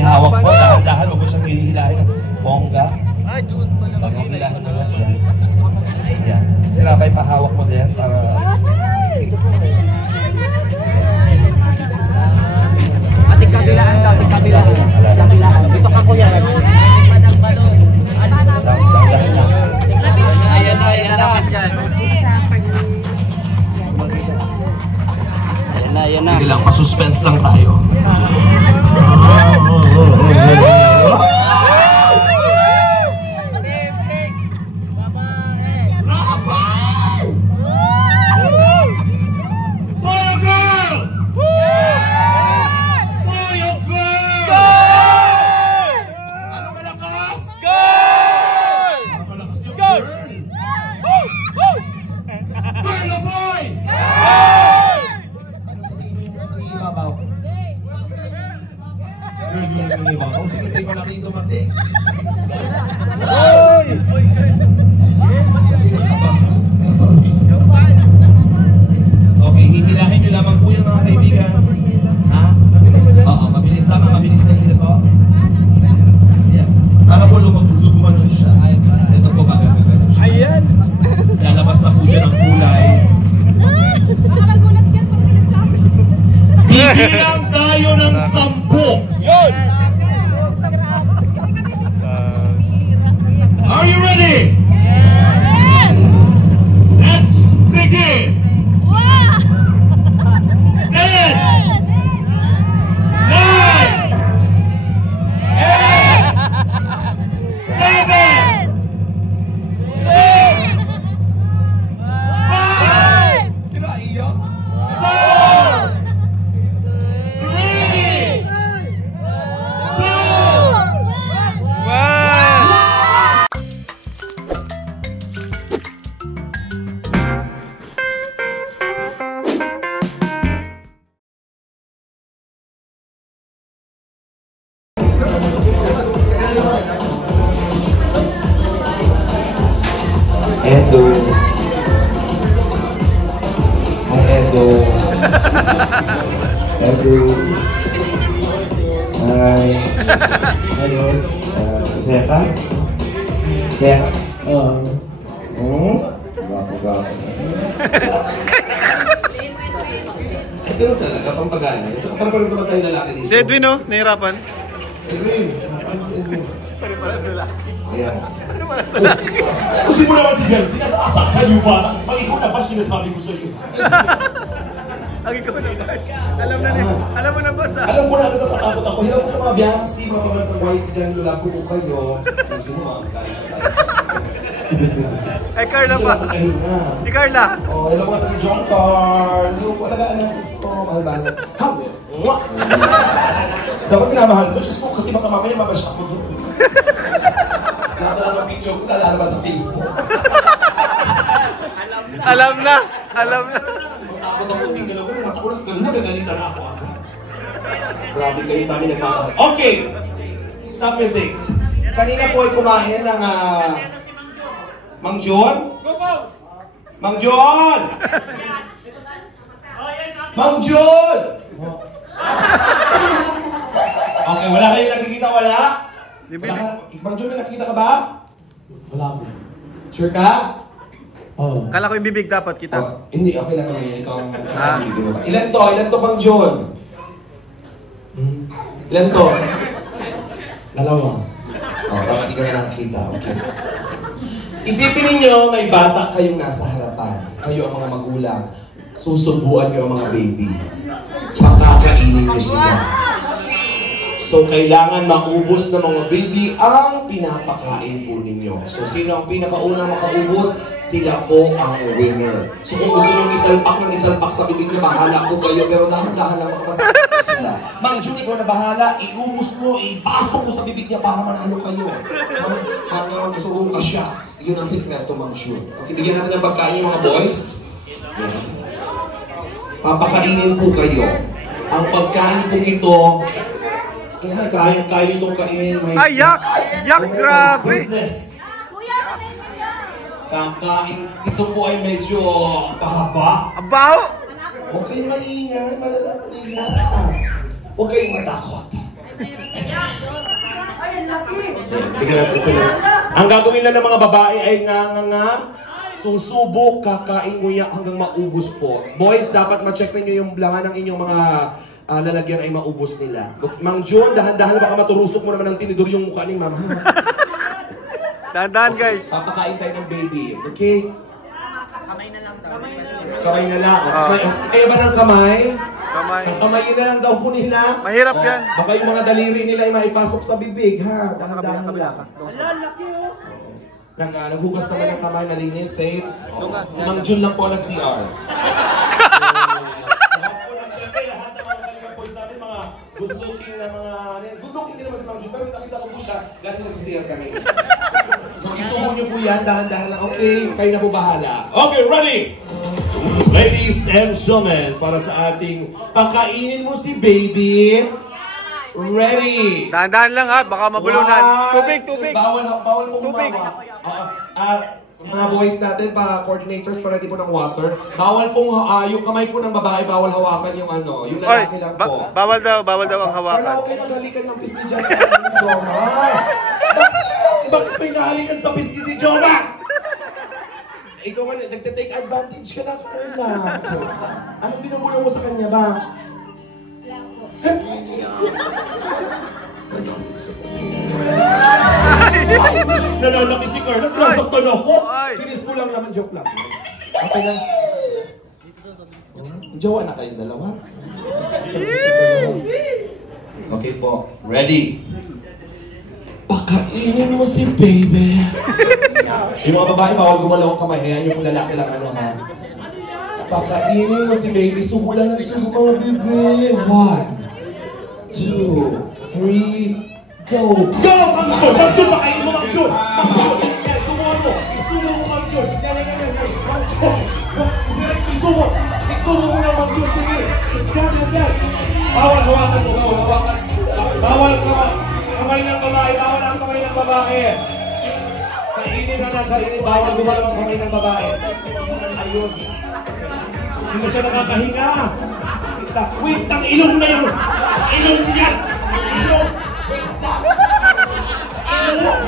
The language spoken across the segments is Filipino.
Ihawak mo, dahan-dahan, huwag mo siyang hihilahin. Bongga. Ay, doon pala. Hilahin mo lang yan. Yan. Sinabay pahawak mo din para... Ati kabilaan daw, kabilaan. Dito ka kuya. Padang balon. Dahan-dahan lang. Ayan na, lapit dyan. Ayan na. Sige lang, pa-suspense lang tayo. Okay, hihilahin nyo lamang po yung mga kaibigan. Ha? Oo, mabilis. Tama, mabilis na hila po. Ayan. Para po lumaguluguman nun siya. Ito po bagay-bagay siya. Ayan! Lalabas na po dyan ang kulay. Bibilang tayo ng 10. Yun! Are you ready? Yes! Let's begin! 10, 9, Edo. Hi, Edo. Edo. Hi. Hello. Seka? Seka? Gapo-gapo. Ito talaga, pampagana. Tsaka parang naman tayo lalaki dito. Si Edwin, no? Nahirapan. Edwin. Edwin. Pare-paras lalaki. Ayan. Pare-paras lalaki. Kasi mo naman si Jen, sinasasaktan yung bata. Pag ikaw na ba sinasabi ko sa iyo? Ang ikaw na ba? Alam mo na boss ah. Alam mo na kasi natakot ako. Hirap ko sa mga Biansi, mga mga sa white dyan, lulago ko kayo. Kung sino mga Ay, Carla pa. Si Carla. Oh, hello mga John Carl. Hello po, alagaan ko. Mahal-mahal. Ha? Mwah! Dapat minamahal ko. Diyos ko, kasi baka mamaya mabash ako doon. Lahat na lang ang picture ko nalalabas sa Facebook. Alam na. Takot ako, tingnan ako. Nakulang gano'n, nagagalitan ako agad. Grabe kayo, dami nagmamahal. Okay! Stop music. Kanina po ay kumain ng Mang John? Mang John! Mang John! Okay, wala kayong nakikita, wala? Mang John, may nakikita ka ba? Wala po. Sure ka? Oo. Kala ko yung bibig dapat kita. Oh, hindi, okay lang naman yun. Ikaw ang bibigyan mo ba? Ilan to? Ilan to, Mang John? Ilan to? Dalawa. Oh, bakit di ka na nakakita? Okay. Isipin ninyo, may bata kayong nasa harapan. Kayo ang mga magulang. Susubuan niyo ang mga baby. Tsaka kainin niyo sila. So, kailangan maubos ng mga baby ang pinapakain po ninyo. So, sino ang pinakaunang makaubos? Sila po ang winner. So, kung gusto nyo isalpak sa bibig niya, bahala po kayo. Pero dahan-dahan lang makapasakit sila. Mang Jun, ikaw na bahala. Iubos mo, ipasok mo sa bibig niya para manalo kayo. Hanggang magkasuroon ka siya. Yun ang sikreto, Mang Jun. Okay, bigyan natin ng pagkain mga boys. Yeah. Papakainin po kayo. Ang pagkain po ito, kaya itong kainin. Ay, yaks! Yaks, grabe! Kakain, ito po ay medyo pahaba. Abaw! Huwag kayong maingay, malalaki na. Huwag kayong matakot. Bigyan natin sila. Ang gagawin lang ng mga babae ay nga. Susubok, kakain mo yan hanggang maubos po. Boys, dapat ma-check ninyo yung laman ng inyong mga lalagyan ay maubos nila. Mang Jun, dahan-dahan baka maturusok mo naman ng tinidor yung mukha ni Mama. Dahan-dahan guys. Papakain tayo ng baby, okay? Kamay na lang daw. Kamay na lang. Kaya ba ng kamay? Kamay. Kamayin na lang daw po nila. Mahirap yan. Baka yung mga daliri nila ay maipasok sa bibig, ha? Dahan-dahan lang. Naghugas naman ng kamay, nalinis, safe. Si Mang Jun lang po nag-CR. Siyempre, lahat ng mga kaligang boys namin, mga good-looking na mga... Good-looking din naman si Mang Jun, pero nakita ko po siya, galing sa CR kami. So, isubo niyo po yan, dahan-dahan lang. Okay, kayo na po bahala. Okay, ready? Ladies and gentlemen, para sa ating pakainin mo si baby. Ready? Dahan-dahan lang ha, baka mabulunan. Tubig, tubig. Bawal pong Tubig. Mga boys natin, coordinators, para di po ng water. Bawal pong, yung kamay po ng babae, bawal hawakan yung ano, yung Oy, lalaki lang po. bawal daw ang hawakan. Wala, huwag kayo maghalikan ng pisngi dyan sa akin ni Joma. Bakit may nahalikan sa pisngi si Joma? Ikaw nga, nagte-take advantage ka na, Carla. Anong binubulong mo sa kanya ba? Nananakit si Carla, sinasaktan ako. Kinis ko lang naman, joke lang. Okay na. Jowa na kayong dalawa. Okay po, ready? Pakainin mo si baby. Yung mga babae, bawal gumalaw ang kamay. Hayaan yung lalaki lang ano ha. Pakainin mo si baby. Subo lang ng subo mga baby. 1, 2, 3, go! Go! Mang Jun! Mang Jun! Pakainin mo Mang Jun! Mang Jun! Yan, subuhan mo! Isubo mo Mang Jun! Yan! Mang Jun! Isubo! Isubo mo na Mang Jun! Sige! Yan! Bawal hawakan mo! Bawal hawakan! Bawal kamay ng babae! Bawal ang kamay ng babae! Kainin na lang! Kainin! Bawal gumalaw ang kamay ng babae! Ayos! Hindi na siya nakakahinga! Wait lang! Ilong na yun! Ilong yan! Ilong! Wait lang! Ilong!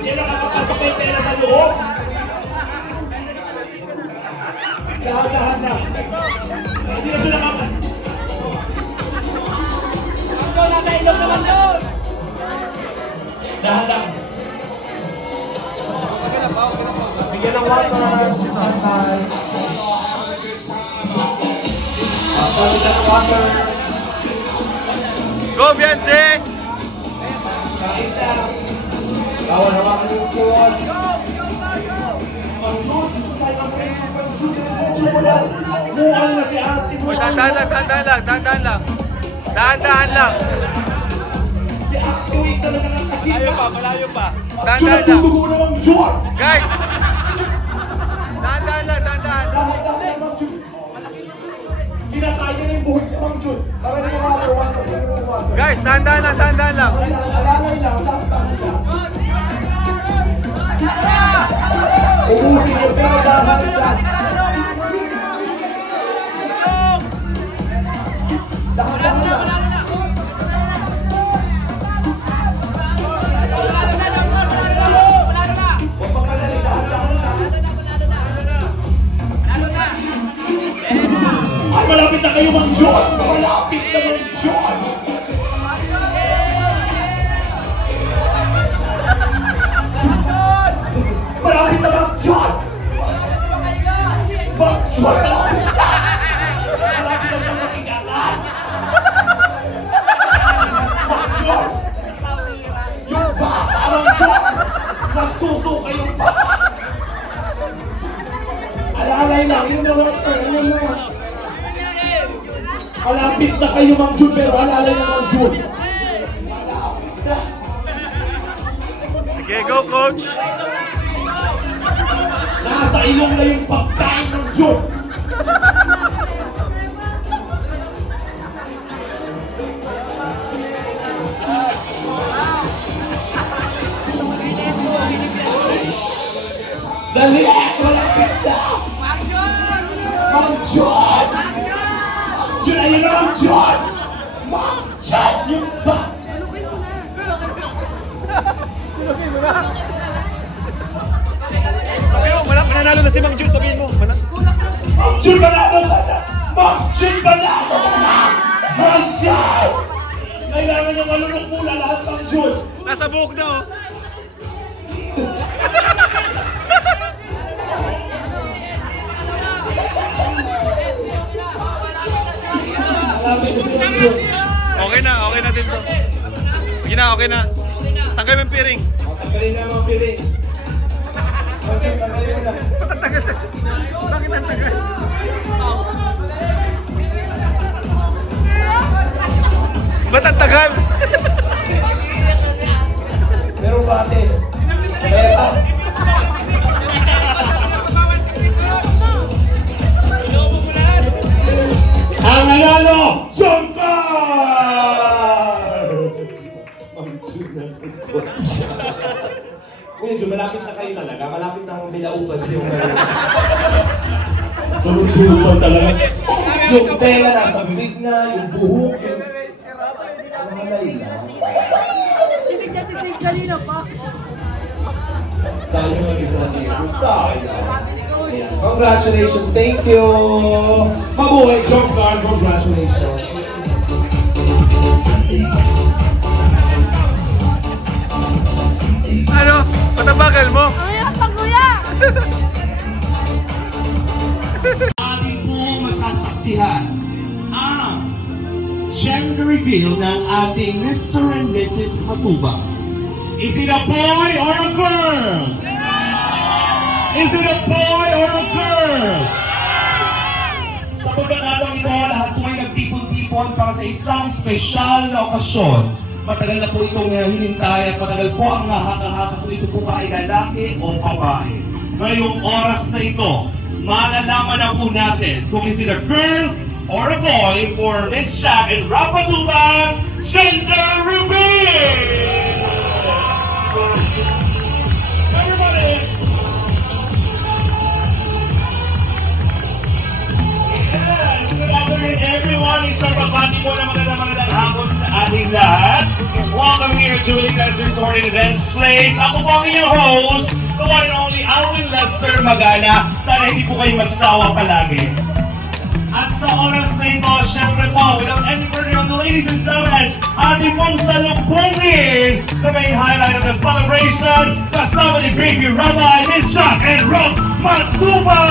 Hindi na nakakapasok kayo pera sa loob! Dahan-dahan lang! Hindi na siya nakakapasok! Nasa ilong naman doon! Dahan-dahan! Bigyan ng water! Sisantay! Bigyan ng water! Go, Beyonce! Kain lang! Bawal hawakan yung food! Mukhang na si ate mo! Uy, dahan-dahan lang. Dahan-dahan lang. Si ate mo yung talaga nakakita! Malayo pa. Dahan-dahan lang. Dugo namang Jun! Guys! Dahan-dahan lang. Dahan-dahan namang Jun! Kinakain niya na yung buhok namang Jun! Para na yung water. Guys, dahan-dahan lang. Alalay lang, dahan-dahan lang. Ubusin niyo pero dahan-dahan. Dahan-dahan lang. Huwag magmadali, dahan-dahan lang. Ay, malapit na kayo, Mang Jun! Malapit na, Mang Jun! Malapit na, Mang Jun! Mang Jun, malapit na! Malapit na siyang makikatan! Mang Jun! Yung bata, Mang Jun! Nagsusuka yung bata! Alalay lang, yun na water, yun na water. Malapit na kayo, Mang Jun, pero alalay na, Mang Jun. Malapit na. Sige, go, coach! Nasa ilong na yung pagkain ng Jun. Dali! Malapit na! Mang Jun! Mang Jun! Ayun na, Mang Jun! Mang Yung ba? Sabi mo, mananalo na si Mang Jun, sabihin mo. Mang Jun, manalo ka na! Mang Jun, manalo ka na! Mang Jun! Kailangan niya malulok mula lahat, Mang Jun! Nasa buhok na, oh. Okay na din to. Okay na. Tanggal mo yung piring. Tanggalin na mga piring. Okay, tanggalin mo na. Bakit ang tagal? Ba't ang tagal? Pero bakit? Kaya ba? Ang nanalo, Jomcar! Mang Jun na Kuya Jun, malapit na kayo talaga. Malapit na akong bilaupan yung sunod-sunod talaga. Yung tela nasa bibig na, yung buhok, yung... Mahalay lang. Titig kanina pa. Sayang ang isang dito. Sayang. Congratulations. Thank you. Mabuhay, Jomcar. Congratulations. Ano? Patabagal mo? Ay, ang kuya! Ating po masasaksihan ang gender reveal ng ating Mr. and Mrs. Matuba. Is it a boy or a girl? Is it a boy or a girl? Sa pagkakataong ito, lahat po ay nagtipon-tipon para sa isang espesyal na okasyon. Matagal na po itong hinintay at matagal po ang nahaka-haka kung ito po ba ay lalaki o babae. Ngayong oras na ito, malalaman na po natin kung is it a girl or a boy for Miss Shaq and Rob Matuba's gender reveal! Everybody! Yes! Good afternoon everyone! Isang pagbati po na magandang hapon sa ating lahat. Welcome here at Julie Guys Resort and Events Place. Ako po ang inyong host, the one and only Alvin Lester Magana. Sana hindi po kayo magsawa palagi. At sa oras na ito, syempre po, without any further ado, ladies and gentlemen, ating pong salubungin the main highlight of the celebration, kasama ni Baby Rabbi, Miss Shaq, and Rob Matuba!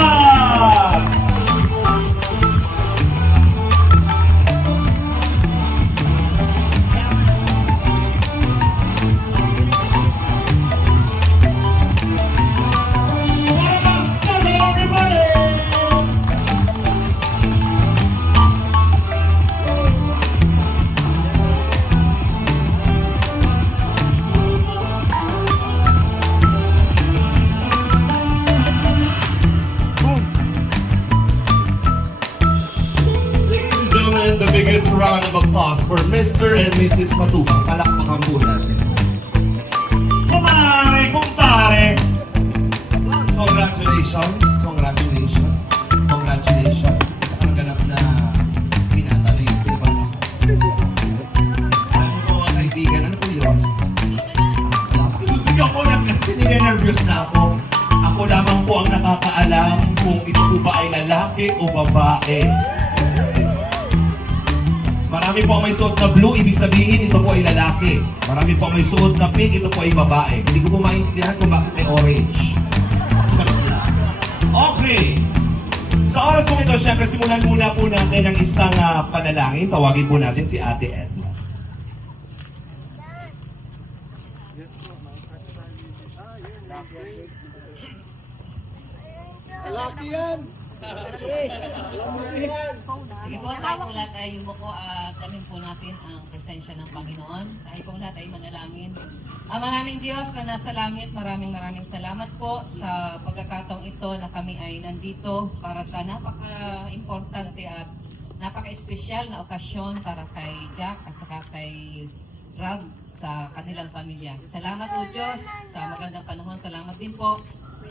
The biggest round of applause for Mr. and Mrs. Matuba. Palakpakan po natin. Kumpare! Congratulations! Sa ganap na pinatalo yung pinabang ako. Alam mo mga kaibigan, ano po yun? Hindi ako kasi nire-nervous na ako. Ako lamang po ang nakakaalam kung ito po ba ay lalaki o babae. Marami po ang may suot na blue, ibig sabihin ito po ay lalaki. Marami po ang may suot na pink, ito po ay babae. Hindi ko po maintindihan kung bakit may orange. Okay. Sa oras po ito, syempre simulan muna po natin ang isang panalangin. Tawagin po natin si Ate Edna. Lalaki yan! Sige po, tayo po lahat ay yumuko at damin po natin ang presensya ng Panginoon. Tayo po lahat ay manalangin. Maraming Diyos na nasa langit, maraming salamat po sa pagkakataong ito na kami ay nandito para sa napaka-importante at napaka-espesyal na okasyon para kay Jack at saka kay Rob sa kanilang pamilya. Salamat po Diyos sa magandang panahon. Salamat din po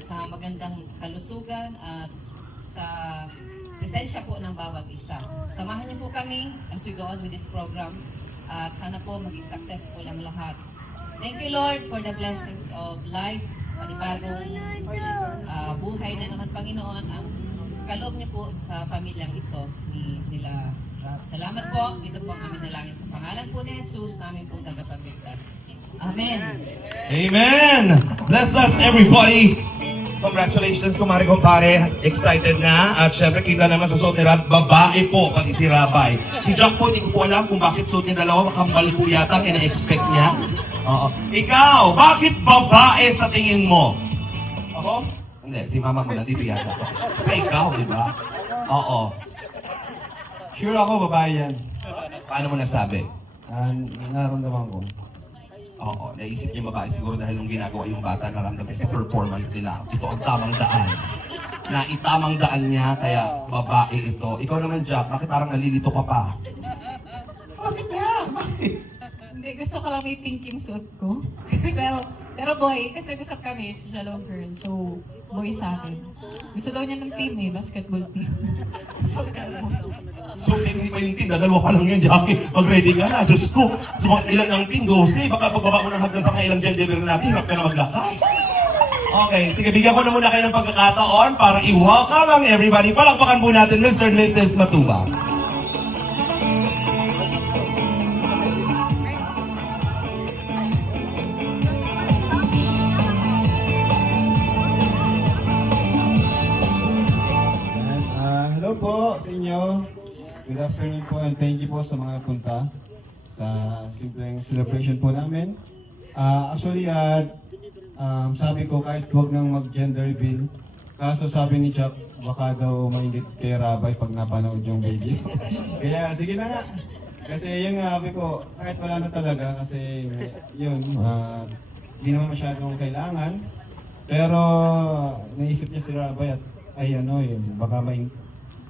sa magandang kalusugan at sa presensya po ng bawat isa. Samahan niyo po kami as we go on with this program. at sana po maging successful ang lahat. Thank you Lord for the blessings of life, panibagong buhay na naman Panginoon ang kaloob niyo po sa pamilyang ito nila. Salamat po. Dito po kami nalangin sa pangalan po ni Jesus, namin po tagapagligtas. Amen. Amen! Bless us everybody! Congratulations kumare kumpare. Excited na. At syempre kita naman sa suot ni Rab, babae po pati si Rabay. Si Jack po, hindi ko po alam kung bakit suot niya dalawa. Makambal po yata ang ina-expect niya. Oo. Ikaw, bakit babae sa tingin mo? Ako? Hindi, si mama mo nandito yata. Pero ikaw, di ba? Oo. Sure ako, babae yan. Paano mo nasabi? Nararamdaman ko. Oo, naisip niyo babae siguro dahil nung ginagawa yung bata, naramdaman sa performance nila. Ito ang tamang daan. Na itamang daan niya, kaya babae ito. Ikaw naman, Jack, bakit parang nalilito ka pa? Bakit nga? Bakit? Hindi, gusto ko lang may pink yung suot ko. pero boy, kasi gusto kami, siya long girl, so boy sa akin. Gusto daw niya ng team basketball team. So, hindi pa yung team, dadalwa pa lang yan, Jackie. Mag-ready ka na, Diyos ko. So, ilan ang team, 12. Baka pagbaba ko ng hagdan sa mga ilang gender natin, hirap ka na maglakad. Okay, sige, bigyan ko na muna kayo ng pagkakataon para i-welcome ang everybody. Palakpakan po natin, Mr. and Mrs. Matuba. Hello po sa inyo. Good afternoon po and thank you po sa mga punta sa simpleng celebration po namin. Sabi ko kahit huwag nang mag-gender reveal, kaso sabi ni Jack baka daw mainggit kay Rabay pag napanood yung video. Kaya sige na nga. Kasi yung sabi ko kahit wala na talaga kasi yun, di naman masyadong kailangan. Pero naisip niya si Rabay at ay ano yun, baka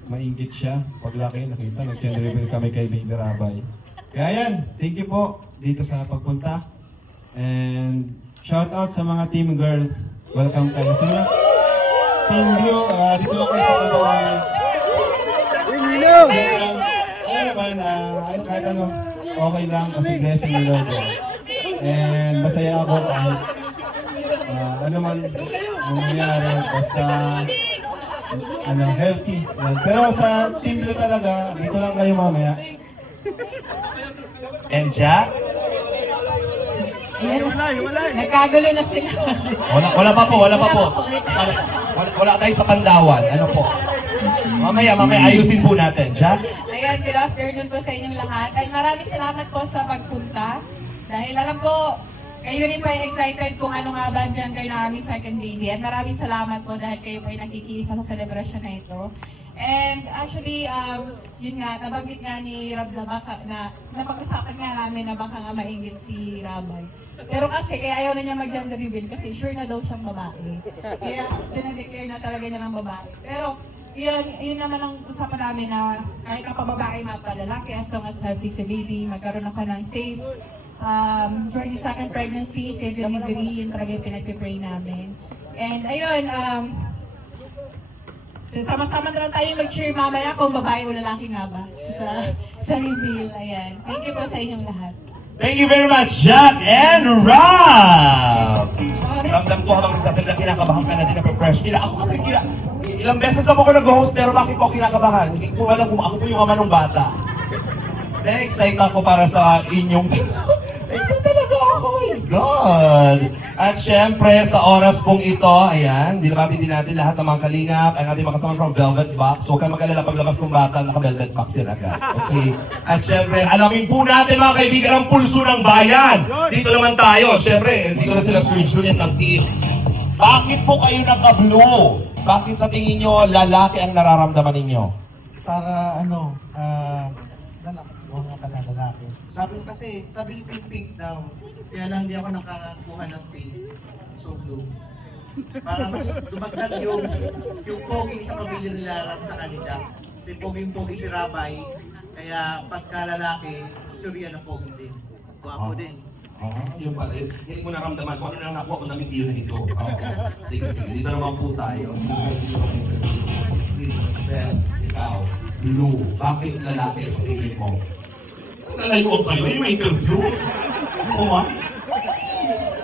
mainggit siya. Paglaki, nakita, nag-gender reveal kami kay Baby Rabay. Kaya yan, thank you po dito sa pagpunta. And shout out sa mga team girl. Welcome kayo. So, Team Blue, dito lang kayo sa Pagawangan. Team Blue! Ano naman, kahit ano, okay lang kasi blessing ni Lord. And masaya ako kahit ano man ang nangyari, basta healthy. Pero sa Team Blue talaga, dito lang kayo mamaya. And Jack? Nagkagulo na sila. Wala pa po. Wala tayo sa Pandawan. Ano po? Mamaya ayusin po natin. Jack? Ayan, good afternoon po sa inyong lahat. At maraming salamat po sa pagpunta. Dahil alam ko, kayo rin pa excited kung ano nga ba ang gender na aming second baby. At maraming salamat po dahil kayo pa nakikiisa sa celebration na ito. And actually, yun nga, nabanggit nga ni Rab na napag-usapan nga namin na baka nga mainggit si Rabay. Pero kasi, kaya ayaw na niya mag-gender reveal kasi sure na daw siyang babae. Kaya dinadeclare na talaga niya ng babae. Pero yun naman ang usapan namin na kahit ang pababae mapalalaki, as long as healthy si baby, magkaroon ako ng safe during the second pregnancy, safe delivery, yun talaga yung pinag-pray namin. And ayun, sama-sama na lang tayo mag-cheer mamaya kung babae o lalaki nga ba sa reveal. Ayan. Thank you po sa inyong lahat. Thank you very much, Jack and Rob! Ramdam ko habang nagsasalita, kinakabahan ka na din na fresh. Ilang beses na po ako nag-host, pero bakit po kinakabahan? Hindi ko alam kung ako po yung ama ng bata. Excited ako para sa inyong... Excited talaga ako, oh my God! At syempre, sa oras pong ito, ayan, binabati din natin lahat ng mga kalingap, ang ating makasama from Velvet Box. Huwag kayong mag-alala paglabas ng bata, naka-Velvet Box sila agad. Okay? At syempre, alamin po natin mga kaibigan ang pulso ng bayan. Dito naman tayo, syempre, dito na sila Sir Julian ng team. Bakit po kayo naka-blue? Bakit sa tingin nyo lalaki ang nararamdaman ninyo? Para lalaki. Sabi yung pink daw. Kaya lang hindi ako nakakuha ng pink. So blue. Para mas dumagdag yung pogi sa pamilya nila sa kanila. Kasi pogi si Rabay. Kaya pagka lalaki, sure yan ang pogi din. Guwapo din. Yung pala, hindi ko naramdaman kung ano na nakuha ko ng video na ito. Sige, dito naman po tayo. Ikaw, blue. Bakit lalaki sa tingin mo? Nalayuan kayo, may interview. Oo ba?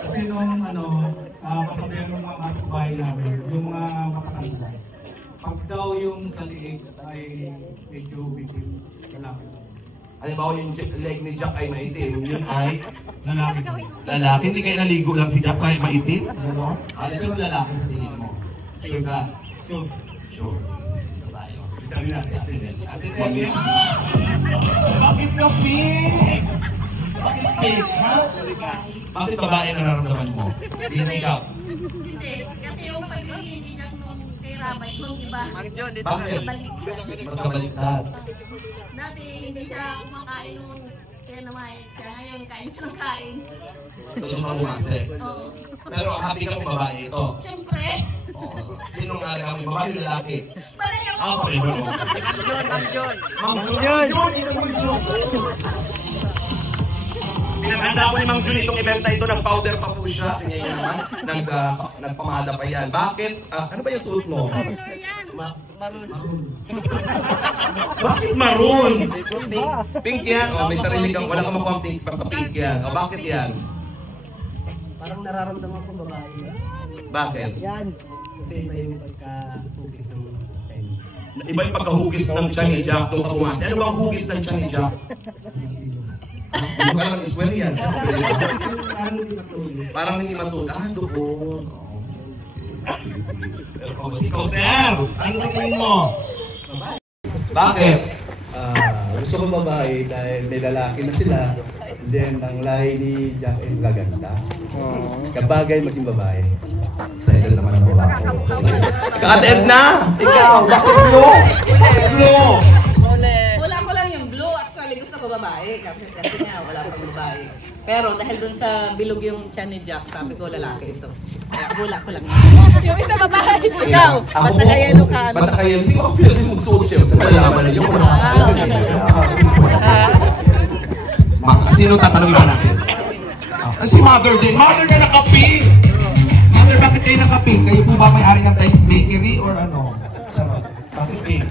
Kasi nung kasabihan ng mga kapitbahay namin, yung mga makakanda, pag daw yung sa liig ay medyo bitin, lalaki. Halimbawa yung leg ni Jack ay maitim, yun ay Lalaki. lalaki. Hindi kayo naligo lang si Jack kahit maitim? Ano? Pero lalaki sa tingin mo. Sure ka? So, Sure. Sabi natin sa Ate Bel. Ate Bel, bakit ka pink? Bakit pink, ha? Bakit babae ang nararamdaman mo? Hindi na ikaw. Hindi, kasi yung paglilinig nung kay Rabay, nung iba, Bakit? Magkabaliktad. dati hindi siya kumakain nung kaya namayag siya. Ngayon, kain siya ng kain. Totoo ka bumase. Oo. Pero happy ka kung babae ito. Siyempre, Sinong alaga mo? Babae o lalaki? pareho. Pareho. Ma'am John. Ma'am John, hindi Ma'am John. Pinaganda ko ni Ma'am John itong event na ito, nag-powder pa po siya. Tingnan niyo naman, nagpamada pa yan. Bakit? Ano ba yung suot mo? Bakit maroon? Pink yan. Oh, may sarili kang, wala kang makuha pink, basta pink yan. O, bakit yan? Parang nararamdaman ko babae. Bakit? Yan. Kasi iba yung pagka-focus ng pen. Iba yung pagkahugis ng tiyan ni Jack doon ka pumasi. Ano ba ang hugis ng tiyan ni Jack? Hindi ka lang iswell yan. Parang hindi matulog. Parang hindi matulog. Doon. Ikaw, sir! Ano sa tingin mo? Bakit? Gusto ko babae dahil may lalaki na sila. Then, ang lahi ni Jack ay magaganda. Kabagay maging babae. Excited naman ako ako. Ate Edna! Ikaw! Bakit blue? Blue! Wala ko lang yung blue. Actually, gusto ko babae. Kasi nga, wala ko babae. Pero dahil dun sa bilog yung tiyan ni Jack, sabi ko lalaki ito. Kaya wala ko lang. Yung isa babae. Ikaw, ba't nagayelo ka? Ba't nagayelo? Hindi ko ako pila yung magsuot siya. Malaman na yung sino tatanungin ba natin? Si Mother din. Mother na naka-pink! Mother, bakit kayo naka-pink? Kayo po ba may-ari ng Times Bakery or ano? Bakit pink?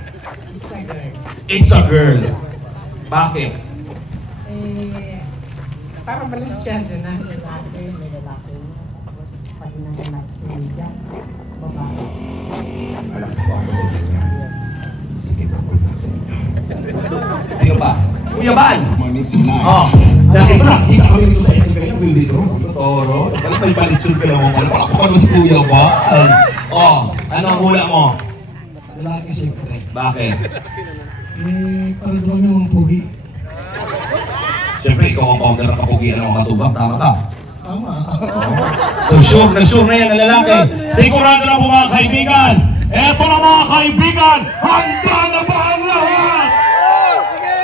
It's a girl. Bakit? Parang balansyado na lalaki, may lalaki. Tapos pag nanganak si Jack, babae. Malakas po ako din niya. Sige po po na sa inyo. Sino pa? Kuya Ban! Oh, dahil nakita ko dito sa SMK, dito, Toro. Parang may balitsun ka naman. Parang ako si Kuya Ban. Oh, ano ang hula mo? lalaki siyempre. Bakit? Parang doon yung pugi. Siyempre, ikaw ang founder ng kapugian ng mga matubang. Tama ba? Tama. So sure na yan ang lalaki. Sigurado na po mga kaibigan. Eto na mga kaibigan. Handa na ba ang lahat?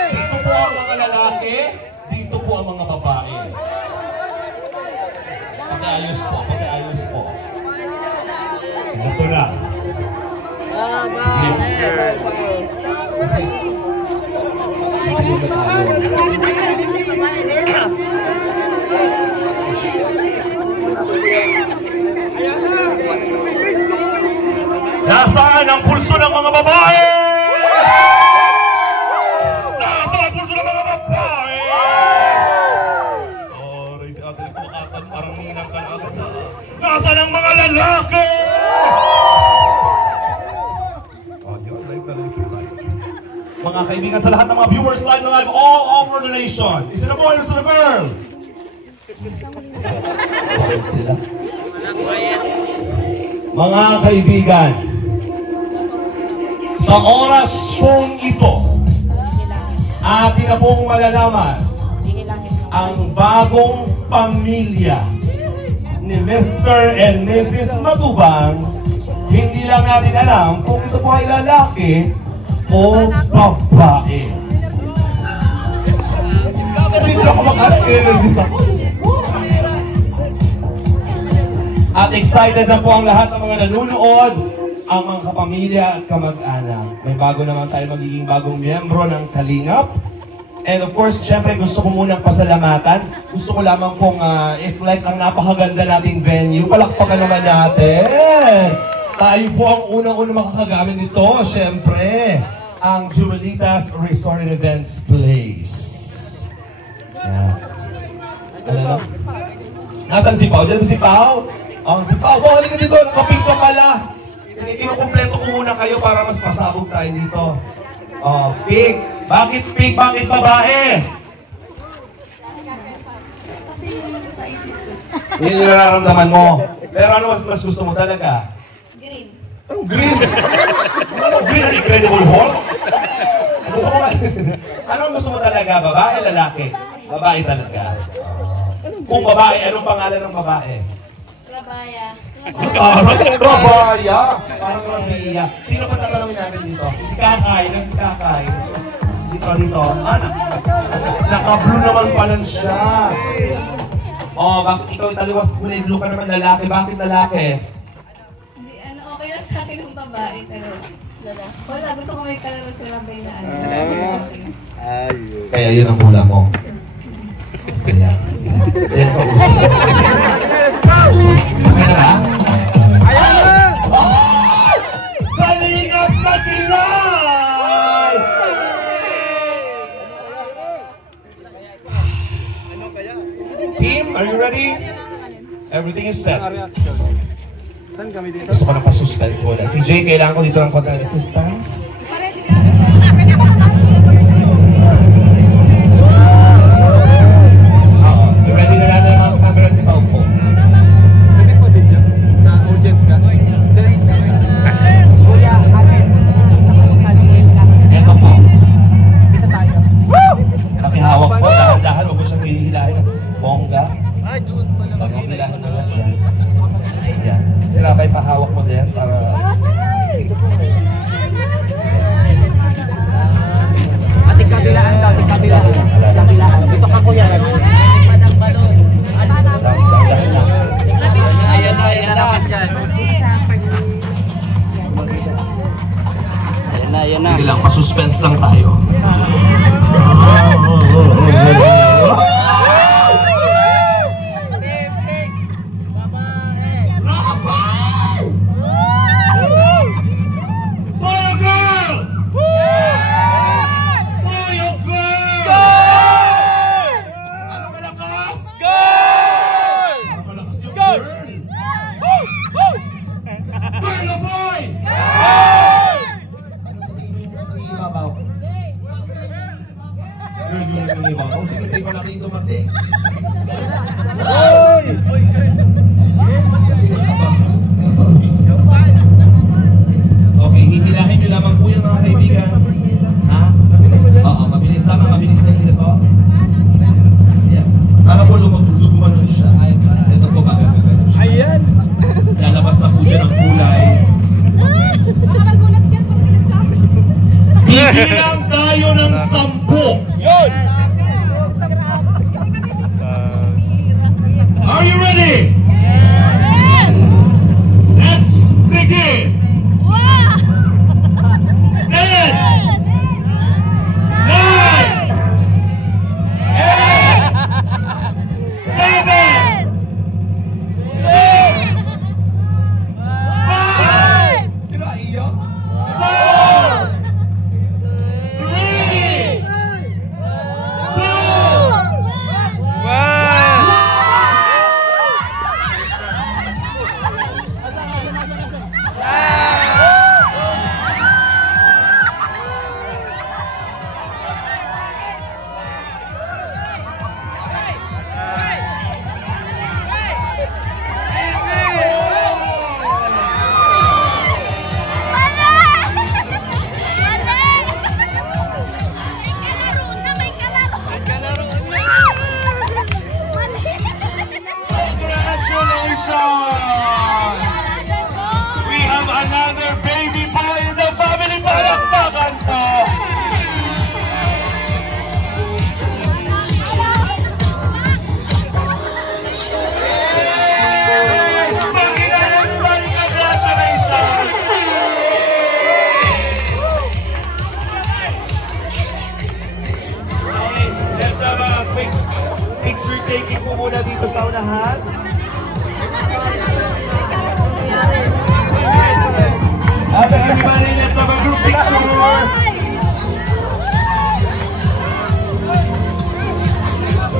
Dito po ang mga lalaki. Dito po ang mga babae. Pakiayos po. Pakiayos po. Ito na. Yes. Kasi, hindi na tayo. Nasaan ang pulso ng mga babae? Nasaan ang pulso ng mga babae? Oh, rin si ate kumakatan, parang ninang ka na agad. Nasaan ang mga lalaki? Oh, yun, live na live tayo. Mga kaibigan sa lahat ng mga viewers live na live all over the nation. Is it a boy or is it a girl? Sila. Mga kaibigan, sa oras pong ito, atin na pong malalaman ang bagong pamilya ni Mr. and Mrs. Matubang. Hindi lang natin alam kung ito po ay lalaki o babae. Hindi na ako maka-energy ako. At excited na po ang lahat ng mga nanunood, ang mga kapamilya at kamag-anak. May bago naman tayo magiging bagong miyembro ng Kalingap. And of course, syempre gusto ko munang pasalamatan. Gusto ko lamang pong i-flex ang napakaganda nating venue. Palakpakan naman natin. Tayo po ang unang-unang makakagamit nito, syempre, ang Jewelitas Resort and Events Place. Yan. Ano na? Nasaan si Pao? Diyan si Pao? Oh, si Pao. Oh, halika dito. Nakapink ka pala. Kinukumpleto ko muna kayo para mas pasabog tayo dito. Oh, pink. Bakit pink? Bakit babae? Kasi yun sa isip ko. Yun yung nararamdaman mo. Pero ano mas gusto mo talaga? Green. Anong green? Ano green? Incredible Hulk? Gusto mo anong gusto mo talaga? Babae, lalaki? Babae talaga. Kung babae, anong pangalan ng babae? Rabaya. Rabaya! Parang Rabia. Sino pa tatanungin natin dito? Si Kakay. Si Kakay. Dito. Naka-blue naman pala siya. Oh, bakit ikaw taliwas kulay blue ka naman lalaki? Bakit lalaki? Hindi, okay lang sa akin ng babae, pero lalaki. Wala, gusto ko may kalaro si Rabay na ano. Kaya yun ang hula mo. Kaya. Okay na ba? Ayan na! Kalingap na kilay! Team, are you ready? Everything is set. Gusto ko na pa-suspense muna. Si Jay, kailangan ko dito ng konti ng assistance. Ready na natin ang mga camera and cellphone. Pwede po video? Sa audience ka? Kuya, ate, Ito po. dito tayo. Pakihawak po, dahan-dahan. Huwag ko siyang hihilahin. Bongga. Huwag mong hilahin na lang. Yan. Si Rabay, pahawak mo din para... Ate, kabilaan daw, ate, kabilaan. Kabilaan. Dito ka, kuya. Sige lang, pa-suspense lang tayo. Okay, hihilahin nyo lamang po yung mga kaibigan. Ha? Oo, mabilis tama, mabilis na hila to. Ayan. Para po lumagluguman siya. Ito po gagawin siya. Ayan! Lalabas na po dyan ang kulay. Bibilang tayo ng 10. Yun! Are you ready? Yes! Let's begin! 10, 9, 8, 7, 6, 5, 4, 3, 1,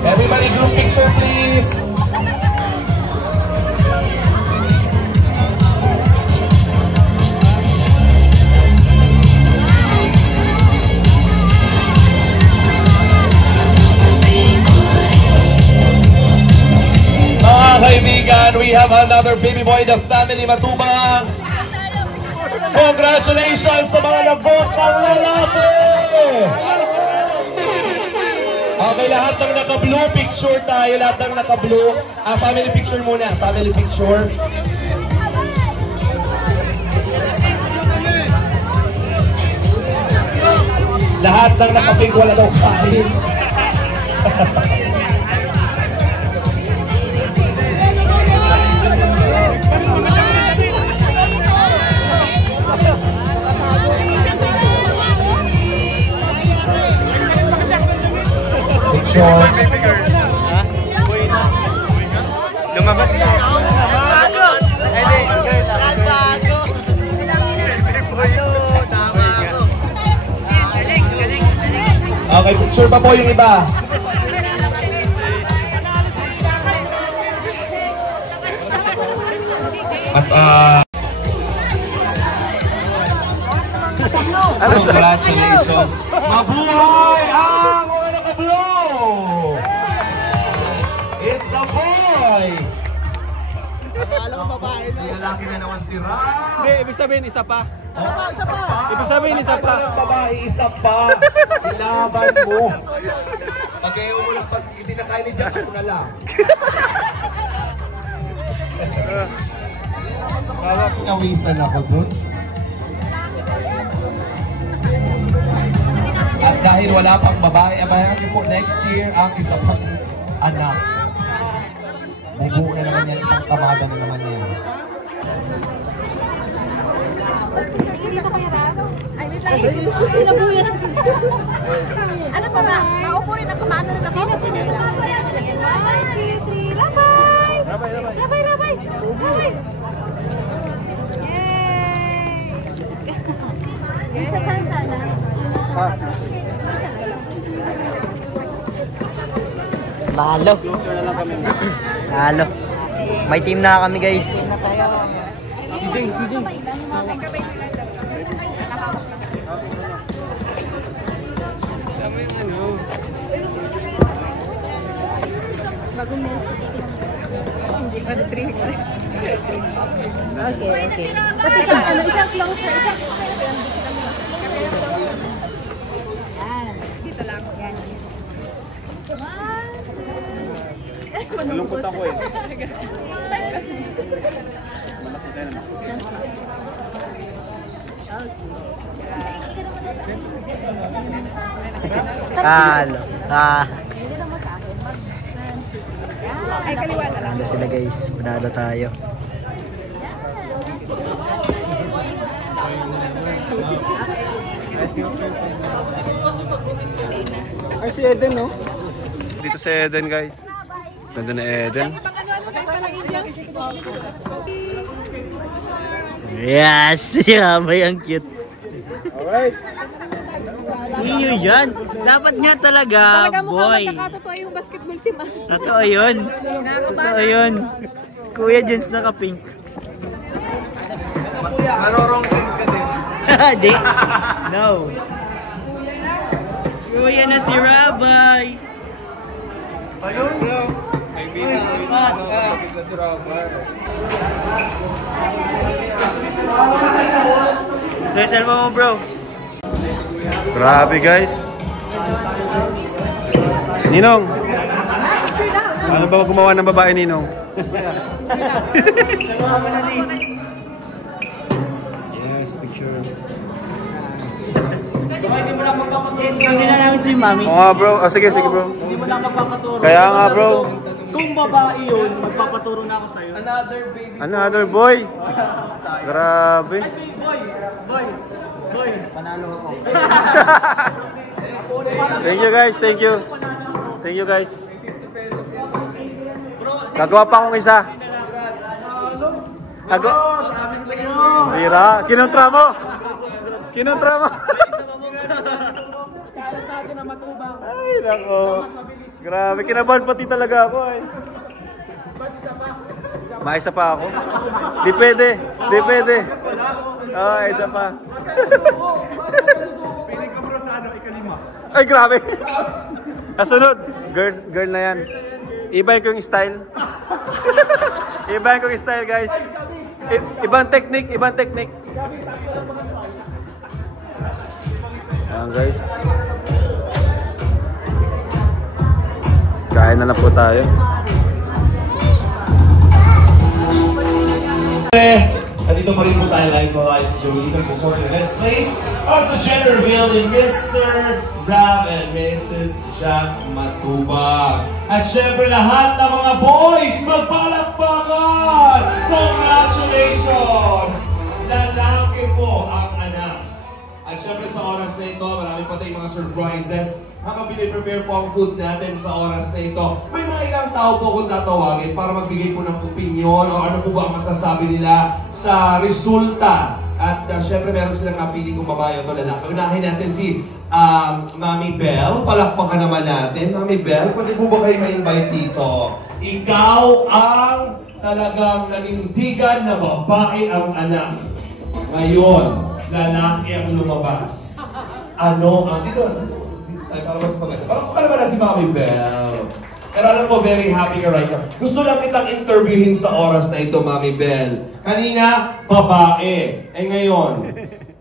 Everybody group picture, please. Mga kaibigan, we have another baby boy in the family, Matubang. Congratulations sa mga nag-vote ng lalaki! Okay, lahat ng naka-blue, picture tayo. Lahat ng naka-blue. Family picture muna. Family picture. Lahat ng naka-pink, wala daw kain. Picture. Lumabas na. Bago! Bago! Okay, picture pa po yung iba. At congratulations. Mabuhay ang mga naka-blue! It's a boy! Akala ko babae na. Lalaki na naman si Ram. Hindi, ibig sabihin isa pa. Isa pa! Ibig sabihin isa pa. Babae, isa pa. Ilaban mo. Okay, umulang pag itinakain ni Jack, ako na lang. Parang nawisan ako dun. At dahil wala pang babae, abayan niyo po next year ang isa pang anak. Bubuo na naman yan, isang kamada na naman yan. Ano pa ba? Maupo rin ako, maano rin ako. Labay, 2, 3, labay! Labay, labay! Labay! Yay! Isa pa sana. Halo. Halo. May team na kami, guys. CJ. Okay. Kasi isang close na, dito lang. Yan. Malungkot ako eh. Halo. Ay, kaliwa na lang. Ano sila, guys? Manalo tayo. Ay, si Eden, no? Dito si Eden, guys. Ganda na Eden. Yes! Yabay, ang cute. Alright. Iyo yan. Dapat nga talaga, boy. Totoo yung basketball team. Totoo yun. Totoo yun. Kuya Jens naka-pink. Marorong ka din. Di. No. Kuya na si Rabay. Ayun. Kaibigan si Rabay. Ito selfie mo, bro. Grabe, guys. Ninong. Ano ba gumawa ng babae, Ninong? Yes, picture. Hindi mo lang magpapaturo. Hindi na lang si Mami. Oo nga, bro. Sige, bro. Hindi mo lang magpapaturo. Kaya nga, bro. Kung babae yun, magpapaturo na ako sa'yo. Another boy. Grabe. Boy. Panalo ako. Thank you, guys. Thank you. Thank you, guys. Gagawa pa akong isa. Bira. Kinontra mo. Ay, nako. Grabe, kinabahan pati talaga ako eh. Maisa pa ako? Di pwede. Di pwede. Oo, isa pa. Piling ko bro sa ano, ikalima. Ay, grabe. Kasunod. Girl na yan. Ibahin ko yung style. Ibahin ko yung style, guys. Ibang technique, ibang technique. Ayan, guys. Kain na lang po tayo. Nandito pa rin po tayo live mga live Joey. So, let's place as the gender revealed in Mr. Rab and Mrs. Jack Matubag. At syempre lahat ng mga boys, magpalakpakan! Congratulations! Lalaki po ang anak. At syempre sa oras na ito, marami pa tayong mga surprises. Habang piniprepare po ang food natin sa oras na ito, may mga ilang tao po kung tatawagin para magbigay po ng opinion o ano po ba ang masasabi nila sa resulta. At syempre meron silang napili kung babae o lalaki. Unahin natin si Mami Belle. Palakpakan naman natin. Mami Belle, pwede po ba kayo ma-invite dito? Ikaw ang talagang nanindigan na babae ang anak. Ngayon, lalaki ang lumabas. Ano ang... Dito. Ay, para mas maganda. Parang naman na si Mami Belle. Pero alam ko, very happy ka right now. Gusto lang kitang interviewin sa oras na ito, Mami Belle. Kanina, babae. Eh ngayon,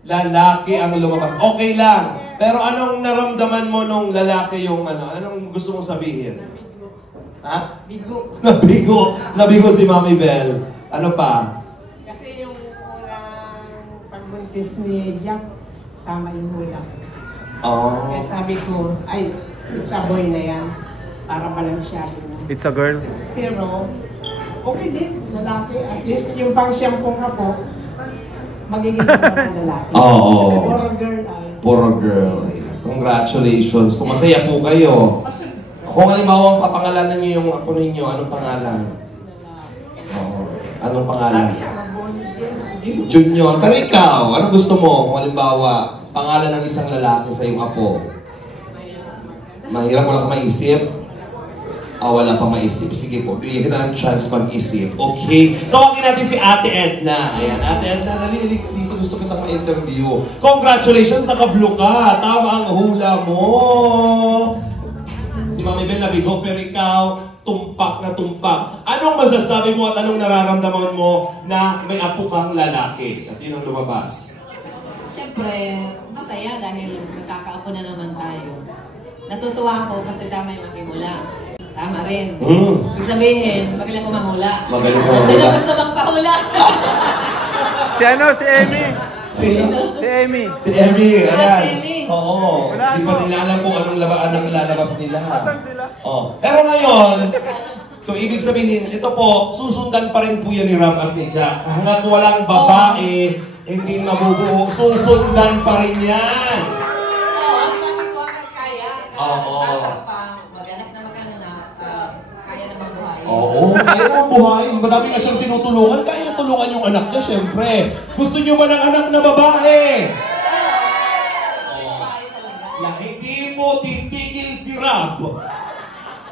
lalaki ang lumabas. Okay lang. Pero anong naramdaman mo nung lalaki yung ano? Anong gusto mong sabihin? Ha? Bigo. Nabigo si Mami Belle. Ano pa? Kasi yung unang pagbuntis ni Jack, tama yung hula. Oh. Kaya sabi ko, ay, it's a boy na yan. Para balansyado na. It's a girl. Pero, okay din, lalaki. At least yung pang-shampoo nga po, magiging lalaki. Oo. Puro girl ay. Puro girl. Congratulations. Kung masaya po kayo. Kung halimbawa papangalanan niyo yung apo ninyo, anong pangalan? Oo. Anong pangalan? Junior. Pero ikaw, anong gusto mo? Kung halimbawa, pangalan ng isang lalaki sa iyong apo. Mahirap, wala kang maisip? Wala pang maisip. Sige po, bigyan kita ng chance mag-isip. Okay? Tawagin natin si Ate Edna. Ayan, Ate Edna, nalilig dito. Gusto kitang ma-interview. Congratulations, naka-blue ka. Tama ang hula mo. Si Mami Belle nabigo, pero ikaw, tumpak na tumpak. Anong masasabi mo at anong nararamdaman mo na may apo kang lalaki? At yun ang lumabas. Siyempre, masaya dahil magkakaapo na naman tayo. Natutuwa ako kasi tama yung aking hula. Tama rin. Ibig sabihin, magaling ko manghula. Magaling ko manghula. Sino gusto magpahula? Si ano? Si Emmy. Sino? Si Emmy. Si Emmy. Ayan. Si Emmy. Oo. Wala Hindi pa ako. nila alam kung anong labaan ang ilalabas nila. Asan sila? Oh. Pero ngayon, so ibig sabihin, ito po, susundan pa rin po yan ni Ram at ni Jack. Hanggat walang babae, hindi mabubuo, susundan pa rin yan. Oo, sabi ko hanggang kaya. Oo. Bata pa, mag-anak na magkano na, kaya naman buhay. Oo, kaya naman buhay. Madami nga siyang tinutulungan, kaya niya tulungan yung anak niya, syempre. Gusto niyo ba ng anak na babae? Babae talaga. Na hindi mo titigil si Rab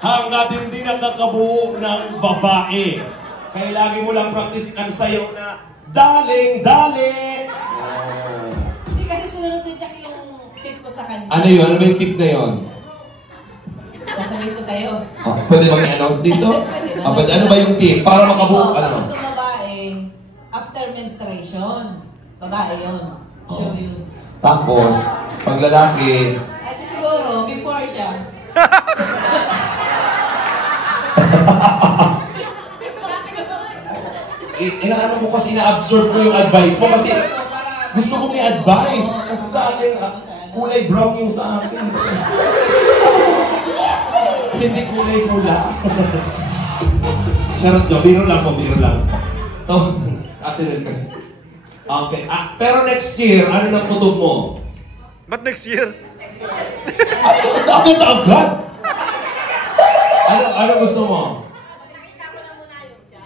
hanggat hindi nakakabuo ng babae. Kaya lagi mo lang practice ang sayaw na daling, dali! Hindi kasi sinunod ni Jack yung tip ko sa kanya. Ano yun? Ano ba yung tip na yun? Sasabihin ko sa'yo. Pwede bang i-announce dito? Pwede ba? Ano ba yung tip? Para makabuo, Pag ano? gusto babae, after menstruation, babae yun. Show you. Tapos, pag lalaki, At siguro, before siya. inaano mo kasi ina-absorb ko yung advice mo kasi gusto ko may advice. Kasi sa akin, kulay brown yung sa akin. Hindi kulay pula. Charot ko, biro lang po, biro lang. Ate rin kasi. Okay, pero next year, ano na kutob mo? Ba't next year? Agad! Ano gusto mo?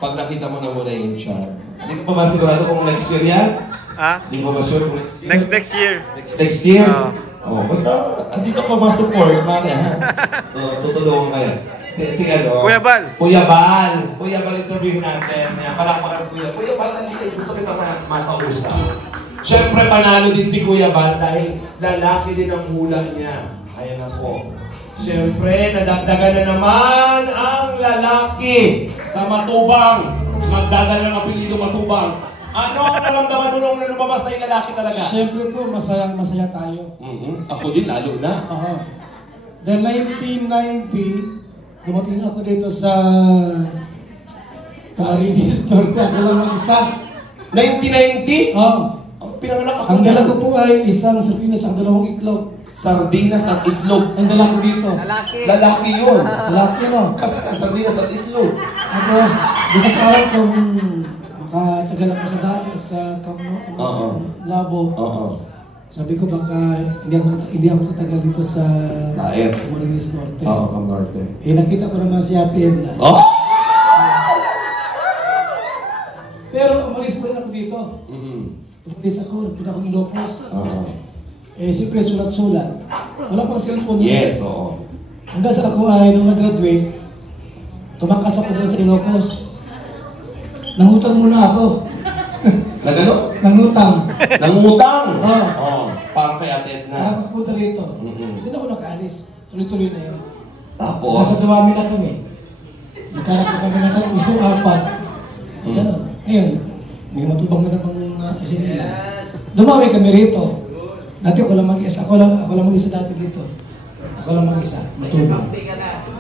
Pag nakita mo na muna yung chart. Hindi ko pa ba sigurado kung next year yan? Ha? Hindi mo ba sure? Next year. Next year? Oo. Basta, andito ko ma-support, mami, ha? Tutulungan kayo. Si ano? Kuya Bal. Kuya Bal. Kuya Bal, interviewin natin. Palakpakas Kuya. Kuya Bal, gusto kita makausap. Siyempre, panalo din si Kuya Bal dahil lalaki din ang hula niya. Ayan na po. Siyempre, nadagdagan na naman ang lalaki sa Matubang. Magdadala ng apelido Matubang. Ano ang naramdaman mo nung lumabas na yung lalaki talaga? Siyempre po, masaya tayo. Ako din, lalo na. Oo. Then 1990, dumating ako dito sa Camarines Norte. Ako lang mag-isa. 1990? Oo. Pinanganak ako. Ang dala ko po ay isang sardinas ang 2 itlog. Sardinas at itlog? Ang dala ko dito. Lalaki yun. Lalaki, no? Kasi sardinas at itlog. Tapos, di ko parang kung makatagal ako sa dati, sa labo. Sabi ko baka hindi ako tatagal dito sa Camarines Norte. Oo, Cam Norte. Eh, nakita ko naman si Ate Edna. Pero umalis ko rin ako dito. Umalis ako, nagpunta akong Ilocos. Eh, siyempre sulat-sulat. Wala pang cellphone. Yes, oo. Hanggang sa ako ay nung nag-graduate, tumakas ako doon sa Ilocos. Nangutang muna ako. Nagano? Nangutang. Nangutang? Oo. Para kay Ate Edna. Para pagpunta rito. Hindi na ako nakaalis. Tuloy-tuloy na yun. Tapos? Nasa dumami na kami. Nagkanak na kami ng 3, 4. Ganon. Ngayon, may matubang na pang isinila. Dumami kami rito. Dati ako lang mag-isa. Ako lang mag-isa dati dito. Ako lang mag-isa. Matubang.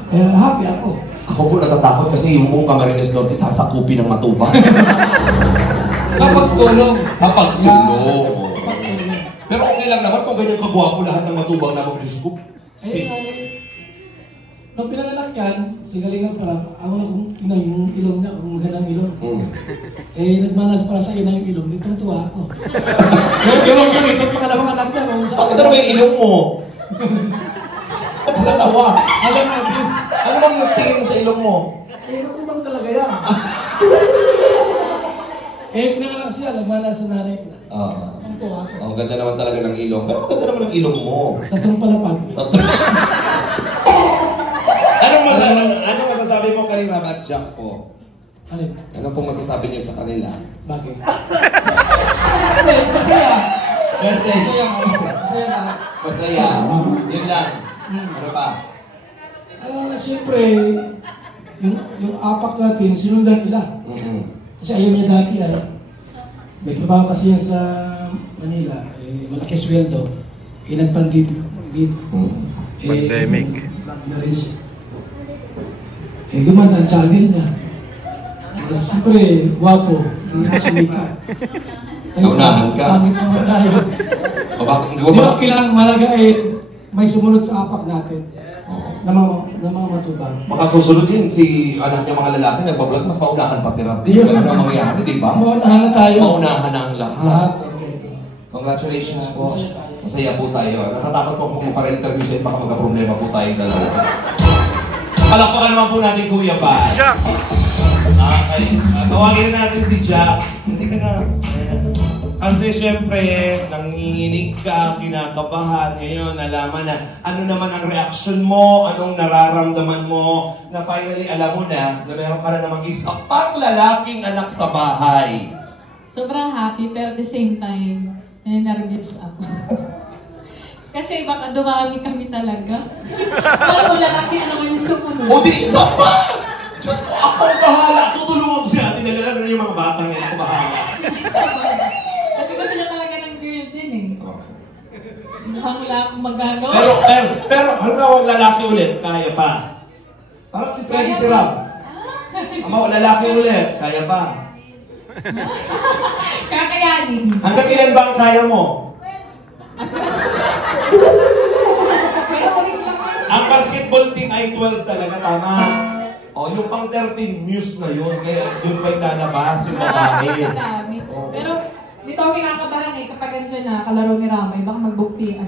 Kaya happy ako. Ako po natatakot kasi yung buong Camarines Norte sasakupin ng Matubang. Sa pagtulong. Sa pagtulong. Pero okay lang naman kung ganyan kagwapo lahat ng Matubang na mag-Diyos ko. Nung pinanganak yan, si Galingan parang, ako na kung tingnan yung ilong niya, kung magandang ilong. Eh, nagmanas para sa ina yung ilong, nitong tuwa ako. Yung ko lang ito, pangalawang anak niya. Bakit ano ba yung ilong mo? Ba't natawa? Alam mo, Bis. Ano bang tingin mo sa ilong mo? Eh, matubang talaga yan. Eh, pinanganak siya, nagmanas sa nanay niya. Ang tuwa ako. Ang ganda naman talaga ng ilong. Pero ang ganda naman ng ilong mo. Tatlong palapag. Anong masasabi mo kay Ram at Jack po? Ano pong masasabi niyo sa kanila? Bakit? Masaya. Masaya. Masaya na. Masaya. Yun lang. Ano pa? Siyempre, yung apak natin, sinundan nila. Kasi ayaw niya dati, may trabaho kasi yan sa Manila, malaki sweldo, nagpandit. Pandemic. Gumanda ang channel niya. Siyempre, wapo, hindi na sumika. Naunahan ka? Pangit naman tayo. Di ba kailangan malaga may sumunod sa apak natin na mga matubang. Baka susunod din si anak niya mga lalaki nagbablog, mas paunahan pa si Ram. Ganun ang mangyayari, di ba? Maunahan na tayo. Maunahan na ang lahat. Congratulations po. Masaya po tayo. Natatakot po kung para-interview sa'yo, baka magka-problema po tayong dalawa. Palakpakan naman po natin Kuya Bal. Jack! Okay. Tawagin natin si Jack. Hindi ka na. Kasi syempre, nanginginig ka, kinakabahan. Ngayon, nalaman na ano naman ang reaction mo, anong nararamdaman mo, na finally alam mo na meron ka na namang isa pang lalaking anak sa bahay. Sobrang happy, pero at the same time, nervous ako. Kasi baka dumami kami talaga. Pero lalaki na naman yung sumunod. O di isa pa! Diyos ko, ako ang bahala. Tutulungan ko si ate na lalo na yung mga batang ngayon ko bahala. Kasi gusto niya talaga ng girl din eh. Mukhang wala akong magagawa. Pero halimbawa lalaki ulit, kaya pa. Parang ready si Ram. Ama, lalaki ulit, kaya pa. Kakayanin. Hanggang ilan ba ang kaya mo? Ang basketball team ay 12 talaga, tama? O, yung pang 13, muse na yun. Kaya yun pa yung lalabas, yung babae. Pero dito ako kinakabahan eh, kapag andyan na, kalaro ni Ramay, baka magbuktian.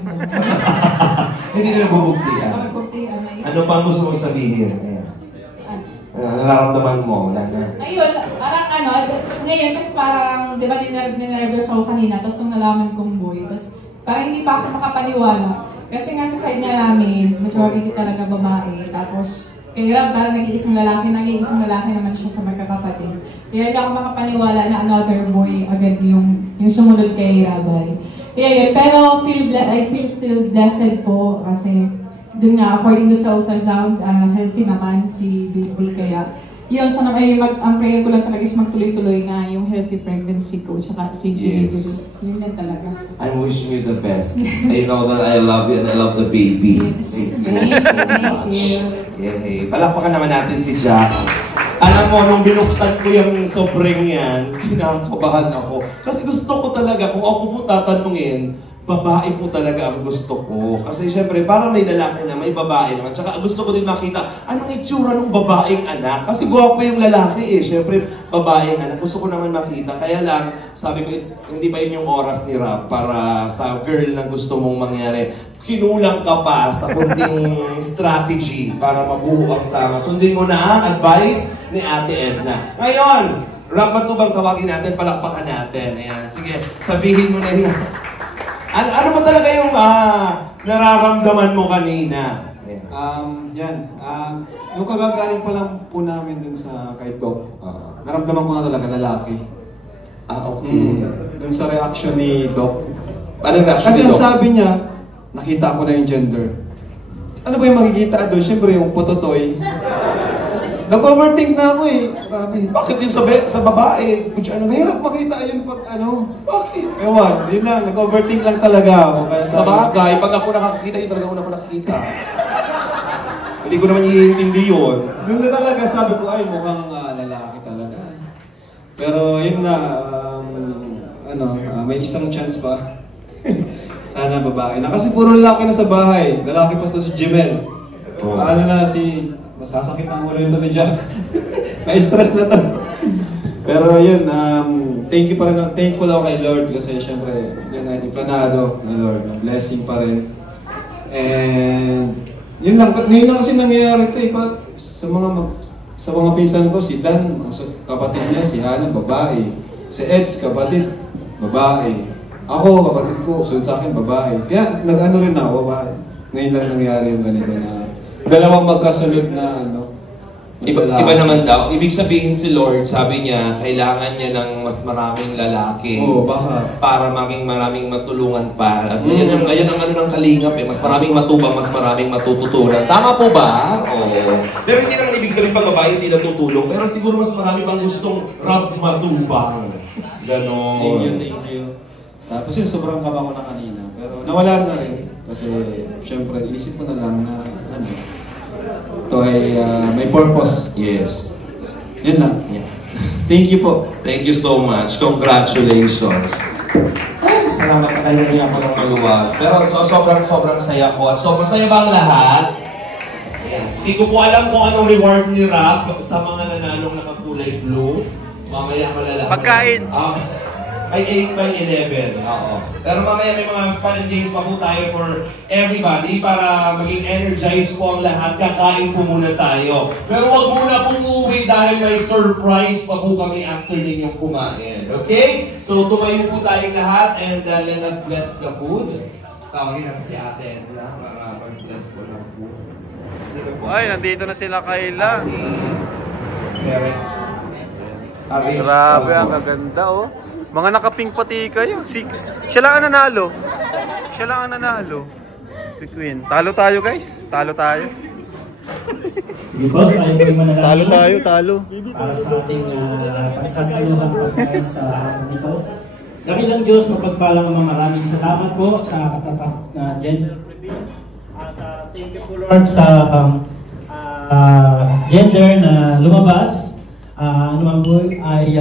Hindi na nagbubuktian. Magbuktian. Ano pa gusto mong sabihin? Ayan. Nararamdaman mo, wala na. Ayun, parang ano, ngayon kasi parang, di ba ninervous ako kanina, tapos nung nalaman kong boy, tapos parang hindi pa ako makapaniwala. Kasi nga sa side nga namin, majority talaga babae, tapos kaya parang nag-iisang lalaki naman siya sa magkakapatid. Kaya hindi ako makapaniwala na another boy agad yung sumunod kay Rabay. Kaya yun, pero I feel still blessed po kasi dun nga, according to sa ultrasound, healthy naman si baby. Kaya yun, sana ang prayer ko lang talaga is magtuloy-tuloy na yung healthy pregnancy ko tsaka si baby. Yes. Yun lang talaga. I'm wishing you the best. I know that I love you and I love the baby. Yes. Thank you. Yay. Palakpakan naman natin si Jack. Alam mo, nung binuksan ko yung sobrang yan, kinakabahan ako. Kasi gusto ko talaga, kung ako po tatanungin, babae po talaga ang gusto ko. Kasi syempre, parang may lalaki na, may babae naman. Tsaka gusto ko din makita, anong itsura ng babaeng anak? Kasi gwapo yung lalaki eh. Syempre, babaeng anak. Gusto ko naman makita. Kaya lang, sabi ko, hindi pa yun yung oras ni Rap para sa girl na gusto mong mangyari. Kinulang ka pa sa kunting strategy para mabuo ang tama. Sundin mo na ang advice ni Ate Edna. Ngayon, Rap Matubang, tawagin natin, palakpakan natin. Ayan, sige, sabihin mo na yun. Ano ba talaga yung nararamdaman mo kanina? Yung kagagaling pa lang po namin dun sa kay Doc, naramdaman ko na talaga lalaki. Okay. Dun sa reaction ni Doc. Anong reaction Kasi ni Doc? ang sabi niya, nakita ko na yung gender. Ano ba yung makikita doon? Siyempre yung pototoy. Nag-overthink na ako eh. Grabe. Bakit yun sa babae? Mahirap makita yun pag ano. Bakit? Ewan, yun lang. Nag-overthink lang talaga ako. Kaya sa bagay, pag ako nakakakita, yun talaga una ko nakikita. Hindi ko naman iintindi yun. Doon na talaga sabi ko, ay mukhang lalaki talaga. Pero yun nga, may isang chance pa. Sana babae na. Kasi puro lalaki na sa bahay. Lalaki pa si Jimel. Masasakit ang ulo nito ni Jack. May stress na to. Pero yun, thankful ako kay Lord kasi syempre, yun natin planado ni Lord. Blessing pa rin. And yun lang kasi nangyayari ito eh. Sa mga pinsan ko, si Dan, kapatid niya, si Hannah, babae. Si Eds, kapatid, babae. Ako, kapatid ko, sunod sa akin, babae. Kaya nag-ano rin ako, babae. Ngayon lang nangyari yung ganito na dalawang magkasunod na Iba naman daw. Ibig sabihin si Lord, sabi niya, kailangan niya ng mas maraming lalaki. Baka. Para maging maraming matulungan pa. At yan ang ano ng kalingap eh. Mas maraming matubang, mas maraming matututunan. Tama po ba? Oo. Pero hindi naman ibig sabihin pag babae hindi natutulong. Pero siguro mas marami pang gustong Rap matubang. Ganon. Thank you. Tapos yun, sobrang kaba ko na kanina. Pero nawala na rin. Kasi syempre, inisip ko na lang na ito ay may purpose. Yes. Yun na. Yeah. Thank you po. Thank you so much. Congratulations. Ay, salamat na kayo niya ako ng maluwag. Pero sobrang saya ko. At sobrang saya ba ang lahat? Hindi ko po alam kung anong reward ni Rap sa mga nanalong nakakulay blue. Mamaya malalaman. Pagkain. By 8 by 11. Oo. Pero mamaya may mga fun and games pa po tayo for everybody para maging energized po ang lahat. Kakain po muna tayo. Pero wag muna pong uuwi dahil may surprise pa po kami after ninyong kumain. Okay? So tumayo po tayong lahat and let us bless the food. Tawagin natin si Ate Edna para mag-bless po ng food. Ay, nandito na sila Kayla. Parents. Grabe, ang gaganda oh. Mga nakapink pati kayo. Siya lang ang nanalo. Siya lang ang nanalo. Si Queen. Talo tayo guys. Talo tayo. Sige po, tayo po yung manalangin. Talo. Para sa ating pagsasaluhan pagkain sa araw nito. Dakilang Diyos, mapagpalang maraming salamat po sa katatak na gender reveal. At thank you po Lord sa gender na lumabas. Ano man po ay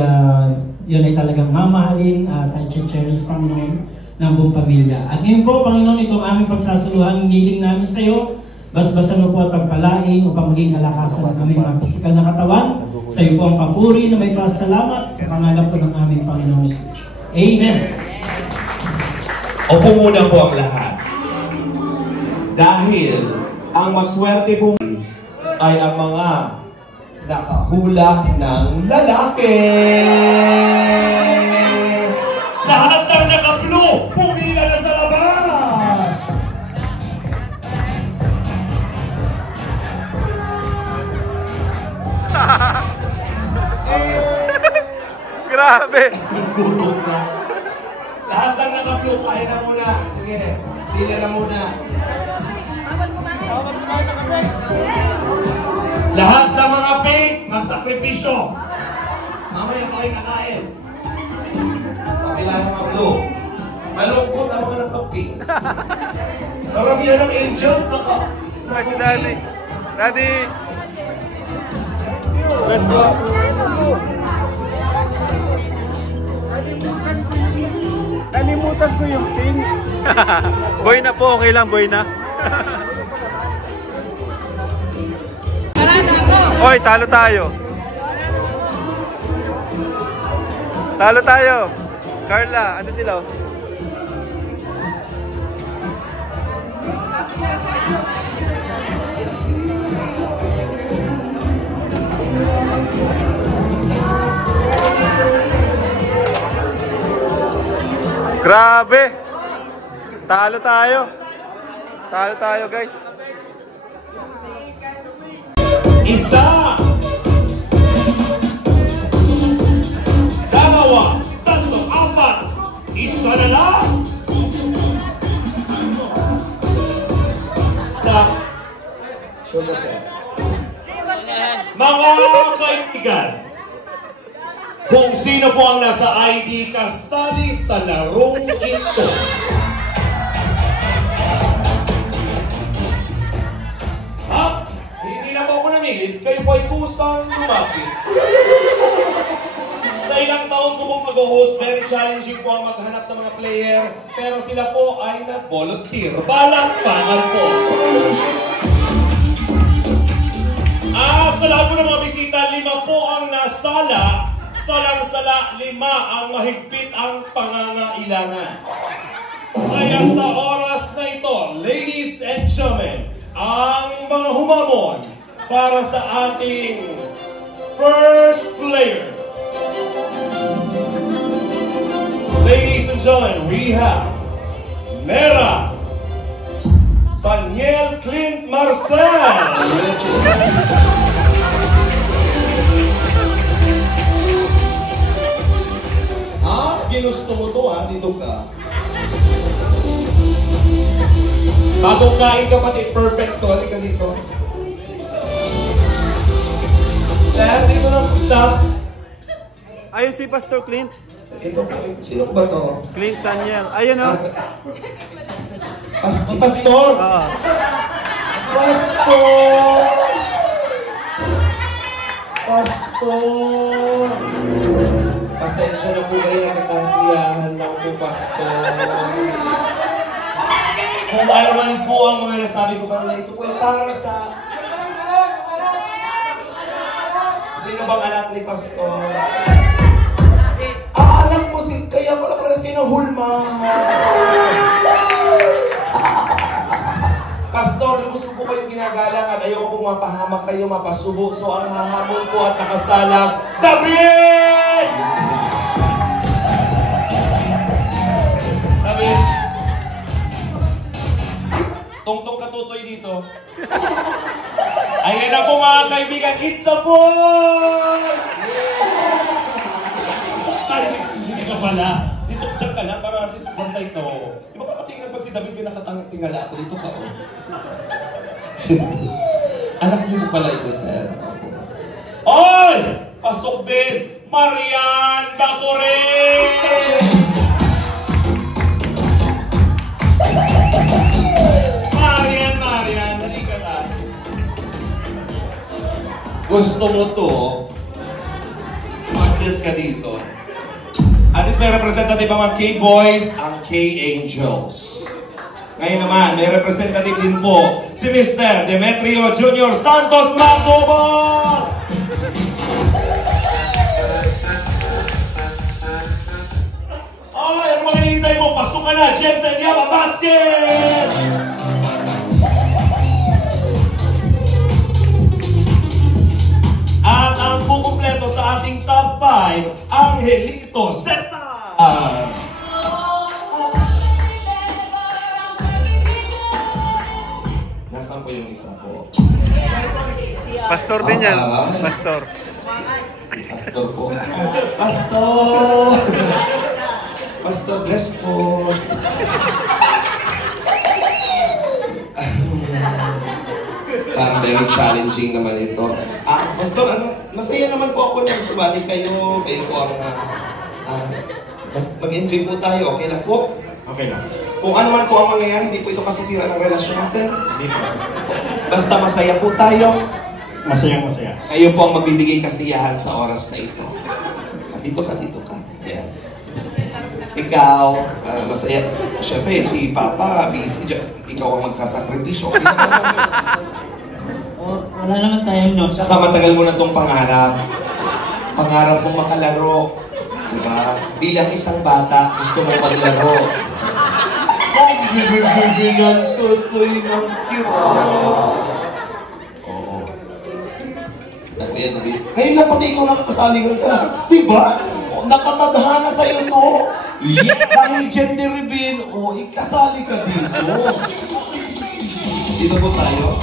yun ay talagang mamahalin at i-cherish Panginoon ng buong pamilya. At ngayon po, Panginoon, itong aming pagsasaluhan, niling namin sa iyo, basbasan mo po at pagpalain upang maging kalakasan ng aming mga pisikal na katawan. Sa iyo po ang papuri na may pasalamat sa pangalan po ng aming Panginoon Jesus. Amen. Opo muna po ang lahat. Dahil ang maswerte po ay ang mga nakahulak ng lalaki. Lahat ng naka-blue, pumila na sa labas! Grabe! Gutom na. Lahat ng naka-blue, kaya na muna. Sige, pila na muna. Lahat ng mga pink, magsakripisyo. Mamaya pa kayo nakain. Pakila ng mga blue. Malungkot ang mga naka-pink. Karamihan ng angels naka. Ay, si Daddy. Daddy! Let's go. Nalimutan ko yung pink. Boy na po, okay lang, boy na. Hoy, talo tayo. Talo tayo. Carla, ano sila? Grabe! Talo tayo. Talo tayo, guys. Isa! Dalawa! Tatlo! Apat! Isa na lang! Stop! Show the set. Mga kaibigan, kung sino po ang nasa ID kasali sa larong ito. Kayo po ay kusang lumapit. Sa ilang taon ko pong mag-host, very challenging po ang maghanap ng mga player, pero sila po ay nag-volunteer. Balakpakan po! Sa lahat po ng mga bisita, 5 po ang nasala. Salang-sala, 5 ang mahigpit ang pangangailangan. Kaya sa oras na ito, ladies and gentlemen, ang mga humamon para sa ating first player. Ladies and gentlemen, we have Mera Saniel Clint Marcel. Ginusto mo to dito ka. Bagong kain ka pati, perfect to. Halika dito. Sir, dito na po, stop. Ayun si Pastor Clint. Ito po, sino ba to? Clint Saniel. Ayun o. Si Pastor? Pastor! Pastor! Pasensya na po kayo, nakakasiyahan lang po, Pastor. Kung ano man po ang mga nasabi ko kanina, ito po ay para sa... Sino bang anak ni Pastor? Anak mo si... Kaya pala paras kayo ng hulma. Pastor, lubos ko po kayong ginagalang at ayoko pong mapahamak kayo, mapasubo. So ang hahamon po at nakasalang, David! David! Tungtong katutoy dito. Ayan na po mga kaibigan, it's a boy! Ay, hindi ka pala. Dito, dyan ka na para at least bantay to. Di ba patatingnan pag si David yung nakatingala ako dito ka, oh. Anak niyo po pala ito, sir. Oy! Pasok din! Marian Bacorin! Marian, halika na. Gusto mo to? Mag-build ka dito. At least may representative ang mga K-Boys, ang K-Angels. Ngayon naman, may representative din po si Mr. Demetrio Jr. Santos Macobo! Ay, ano mga hinihintay mo? Pasok ka na! Jensen Yaba Basket! Angelito Cesar! Nasaan po yung isa po? Pastor din yan. Pastor. Pastor po. Pastor! Pastor, bless po. Parang very challenging naman ito. Pastor, masaya naman po ako na sumali kayo. Kayo po ang mag-enjoy po tayo. Okay lang po? Okay lang. Kung ano man po ang mangyayari, hindi po ito kasisira ng relasyon natin. Hindi po. Basta masaya po tayo. Masayang masaya. Kayo po ang magbibigay kasiyahan sa oras na ito. Dito ka. Ayan. Ikaw, masaya. Siyempre, si Papa, busy. Ikaw ang magsasakripisyo. Wala naman tayong no. Saka matagal mo na itong pangarap. Pangarap mong makalaro. Diba? Bilang isang bata, gusto mong maglaro. Ang bibig-bibigan tutoy ng kira. Oo. Ngayon lang pati ikaw nakakasali ko sa diba? Nakatadhana sa'yo to. Dahil gender reveal, ikasali ka dito. Dito po tayo.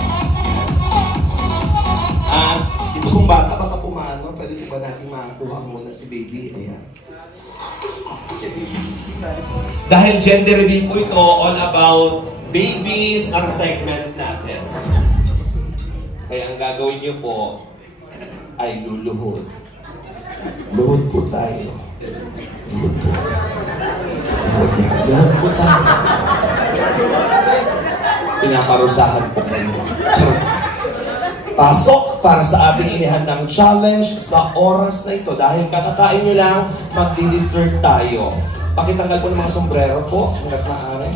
Ito kung bata, baka pumano, pwede ba natin makakuha muna si baby? Ayan. Dahil gender reveal po ito, all about babies ang segment natin. Kaya ang gagawin niyo po ay luluhod. Luhod po tayo. Luhod po. Luhod po tayo. Pinaparusahan po kayo. Pasok para sa ating inihandang challenge sa oras na ito. Dahil kakakain nyo lang, magdi-dessert tayo. Pakitanggal po ng mga sombrero po, hanggat maaari.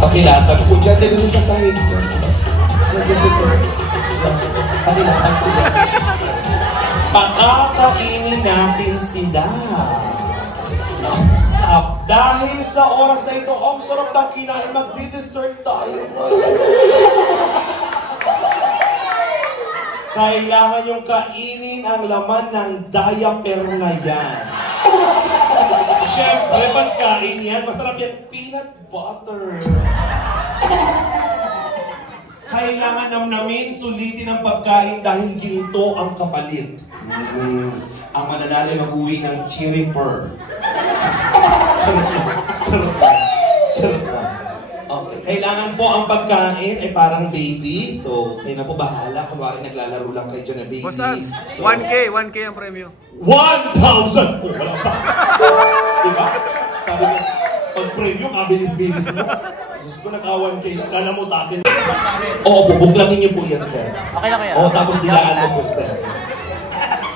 Pakilatag po dyan, dito sa sahig. Pakilatag po dyan. Pakakainin natin sila. Stop. Dahil sa oras na ito, ang sarap ng kinain, mag-dessert tayo. Kailangan yung kainin ang laman ng diaper na yan. Siyempre, pagkain yan, masarap yan, peanut butter. Kailangan namnamin, sulitin ang pagkain dahil ginto ang kapalit. Ang mananalo mag-uwi ng chiriper. Charot lang. Okay. Kailangan po ang pagkain ay parang baby. So, kayo na po bahala. Kunwari naglalaro lang kayo dyan na baby. So, 1K ang premyo. 1,000! Oh, wala pa. Diba? Sabi ko, pag premyo, kabilis-bilis mo. Diyos ko, naka-1K lang. Kala mo takin. Oo, bubuklangin niyo po yan, sir. Okay na kaya? Oo, tapos dilaan mo po, sir.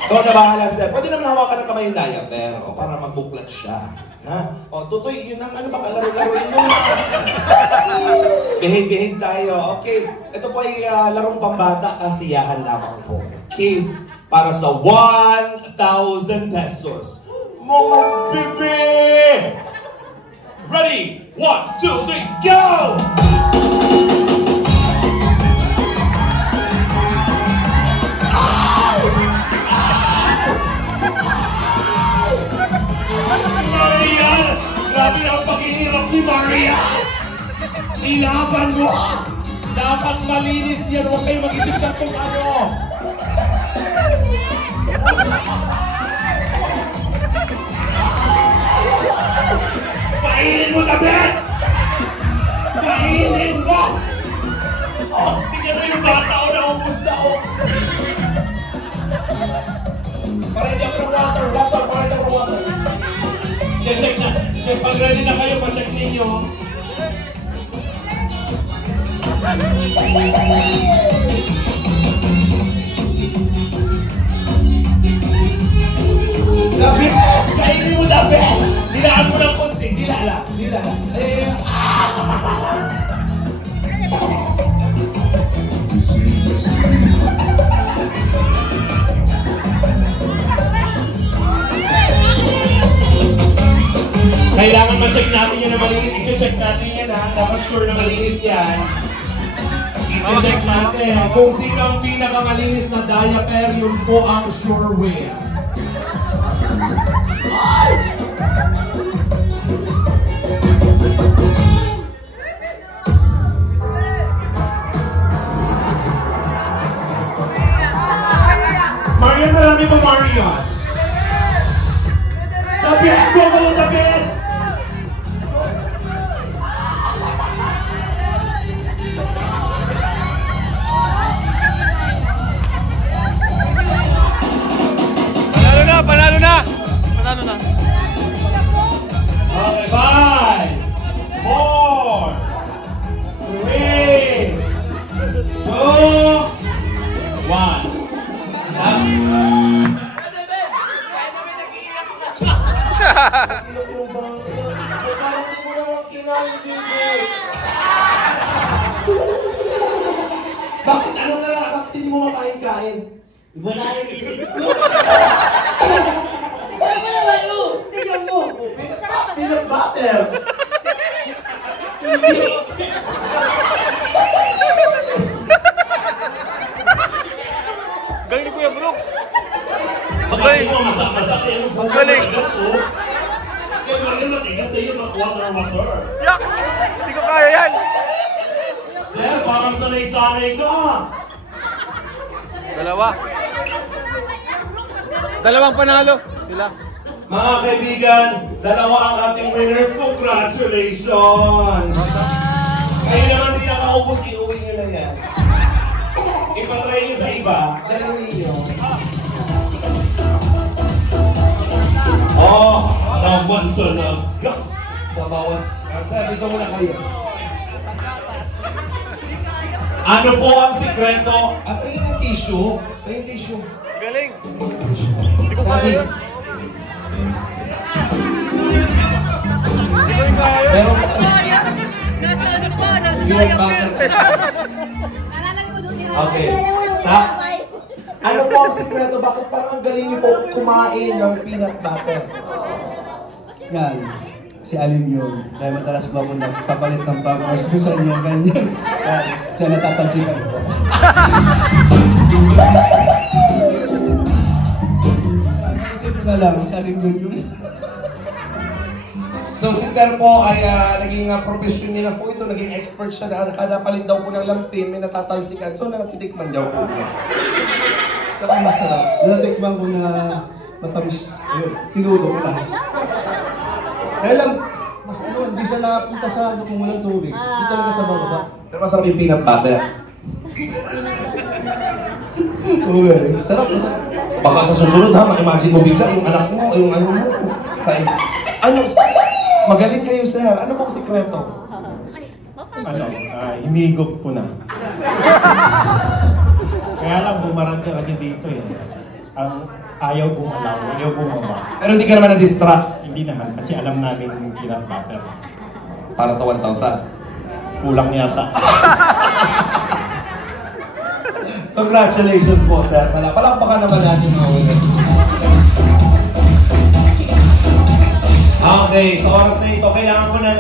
Ikaw na bahala, sir. Pwede naman hawakan ng kamay yung diaper para magbuklat siya. Ha? O, tutoy, yun ang ano ba, kalaro-laruin mo na. Behave tayo. Okay, ito po ay larong pambata, kasiyahan lamang po. Okay, para sa 1,000 pesos. Mga bebe! Ready? 1, 2, 3, go! Marian! Grabe na ang paghihirap ni Marian! Ilaban mo! Dapat malinis yan! Huwag kayo mag-isip na kung ano! Painin mo na, Ben! Painin mo! Oh, tingnan mo yung bata o naubos na o! Parang ako ng water! Parang ako ng water! Check na. Check, pag ready na kayo, pa-check ninyo. Dapat, kainin mo dapat. Dilaan mo ng konti. Dila. Kailangan ma-check natin yan na malinis. I-check natin yan ha. Dapat sure na malinis yan. I-check check natin. Kung sino ang pinakamalinis na diaper, yun po ang Sureware. Marian, marami pa Marian. Tapit! Go, go, tapit! Panalo na! Panalo na! Okay, 5, 4, 3, 2, 1. Bakit ano na lang? Bakit hindi mo makain-kain? Wala yung isip ko. Wala kayo! Tingnan mo! Peanut butter! Galing ni Kuya Brooks! Galing mo, masak-masak yan. Ang galing! Kaya galing matigas sa'yo, water. Yak! Hindi ko kaya yan! Sir, parang sanay-sanay ka. Dalawang panalo sila. Mga kaibigan, dalawa ang ating winners. Congratulations! Kayo naman din nakaubos, iuwi nyo na yan. Ipatry nyo sa iba, dalawin nyo. Oh, naman talaga. Sa bawat, sabi ko muna kayo. Ano po ang sikreto? At ayun yung tissue. Ayun yung tissue. Galing! Hindi ko kaya yan. Hindi ko kaya. Pero Nasa ano pa? Nasa okay, stop. Ano po ang sikreto? Bakit parang ang galing niyo po kumain ng peanut butter? Yan. Si Alim yun. Dahil madalas ba mo nagpapalit ng pampers ko sa inyo, ganyan. Siya natatansikan ko. Simple na lang, si Alim yun. So si Sir po ay naging professional na po ito, naging expert siya na kada palit daw po ng lampin, may natatalsikan. So natitikman daw po niya. Saka masarap. Natikman ko na matamis. Ayun, tinudo ko na. Kaya lang, mas ano, hindi siya nakapunta sa ano kung walang tubig. Hindi talaga sa baba. Pero masarap yung peanut butter. Okay, sarap, masarap. Baka sa susunod ha, ma-imagine mo bigla yung anak mo, yung ano mo. Ano, magaling kayo sir. Ano pong sikreto? Ano, hinigop ko na. Kaya lang bumarante lagi dito eh. Ang ayaw gumalaw, ayaw bumaba. Pero hindi ka naman na-distract? Hindi naman, kasi alam namin yung peanut butter. Para sa 1,000? Kulang yata. Congratulations po sir. Palakpakan naman natin mga winners. Okay, sa oras na ito, kailangan ko na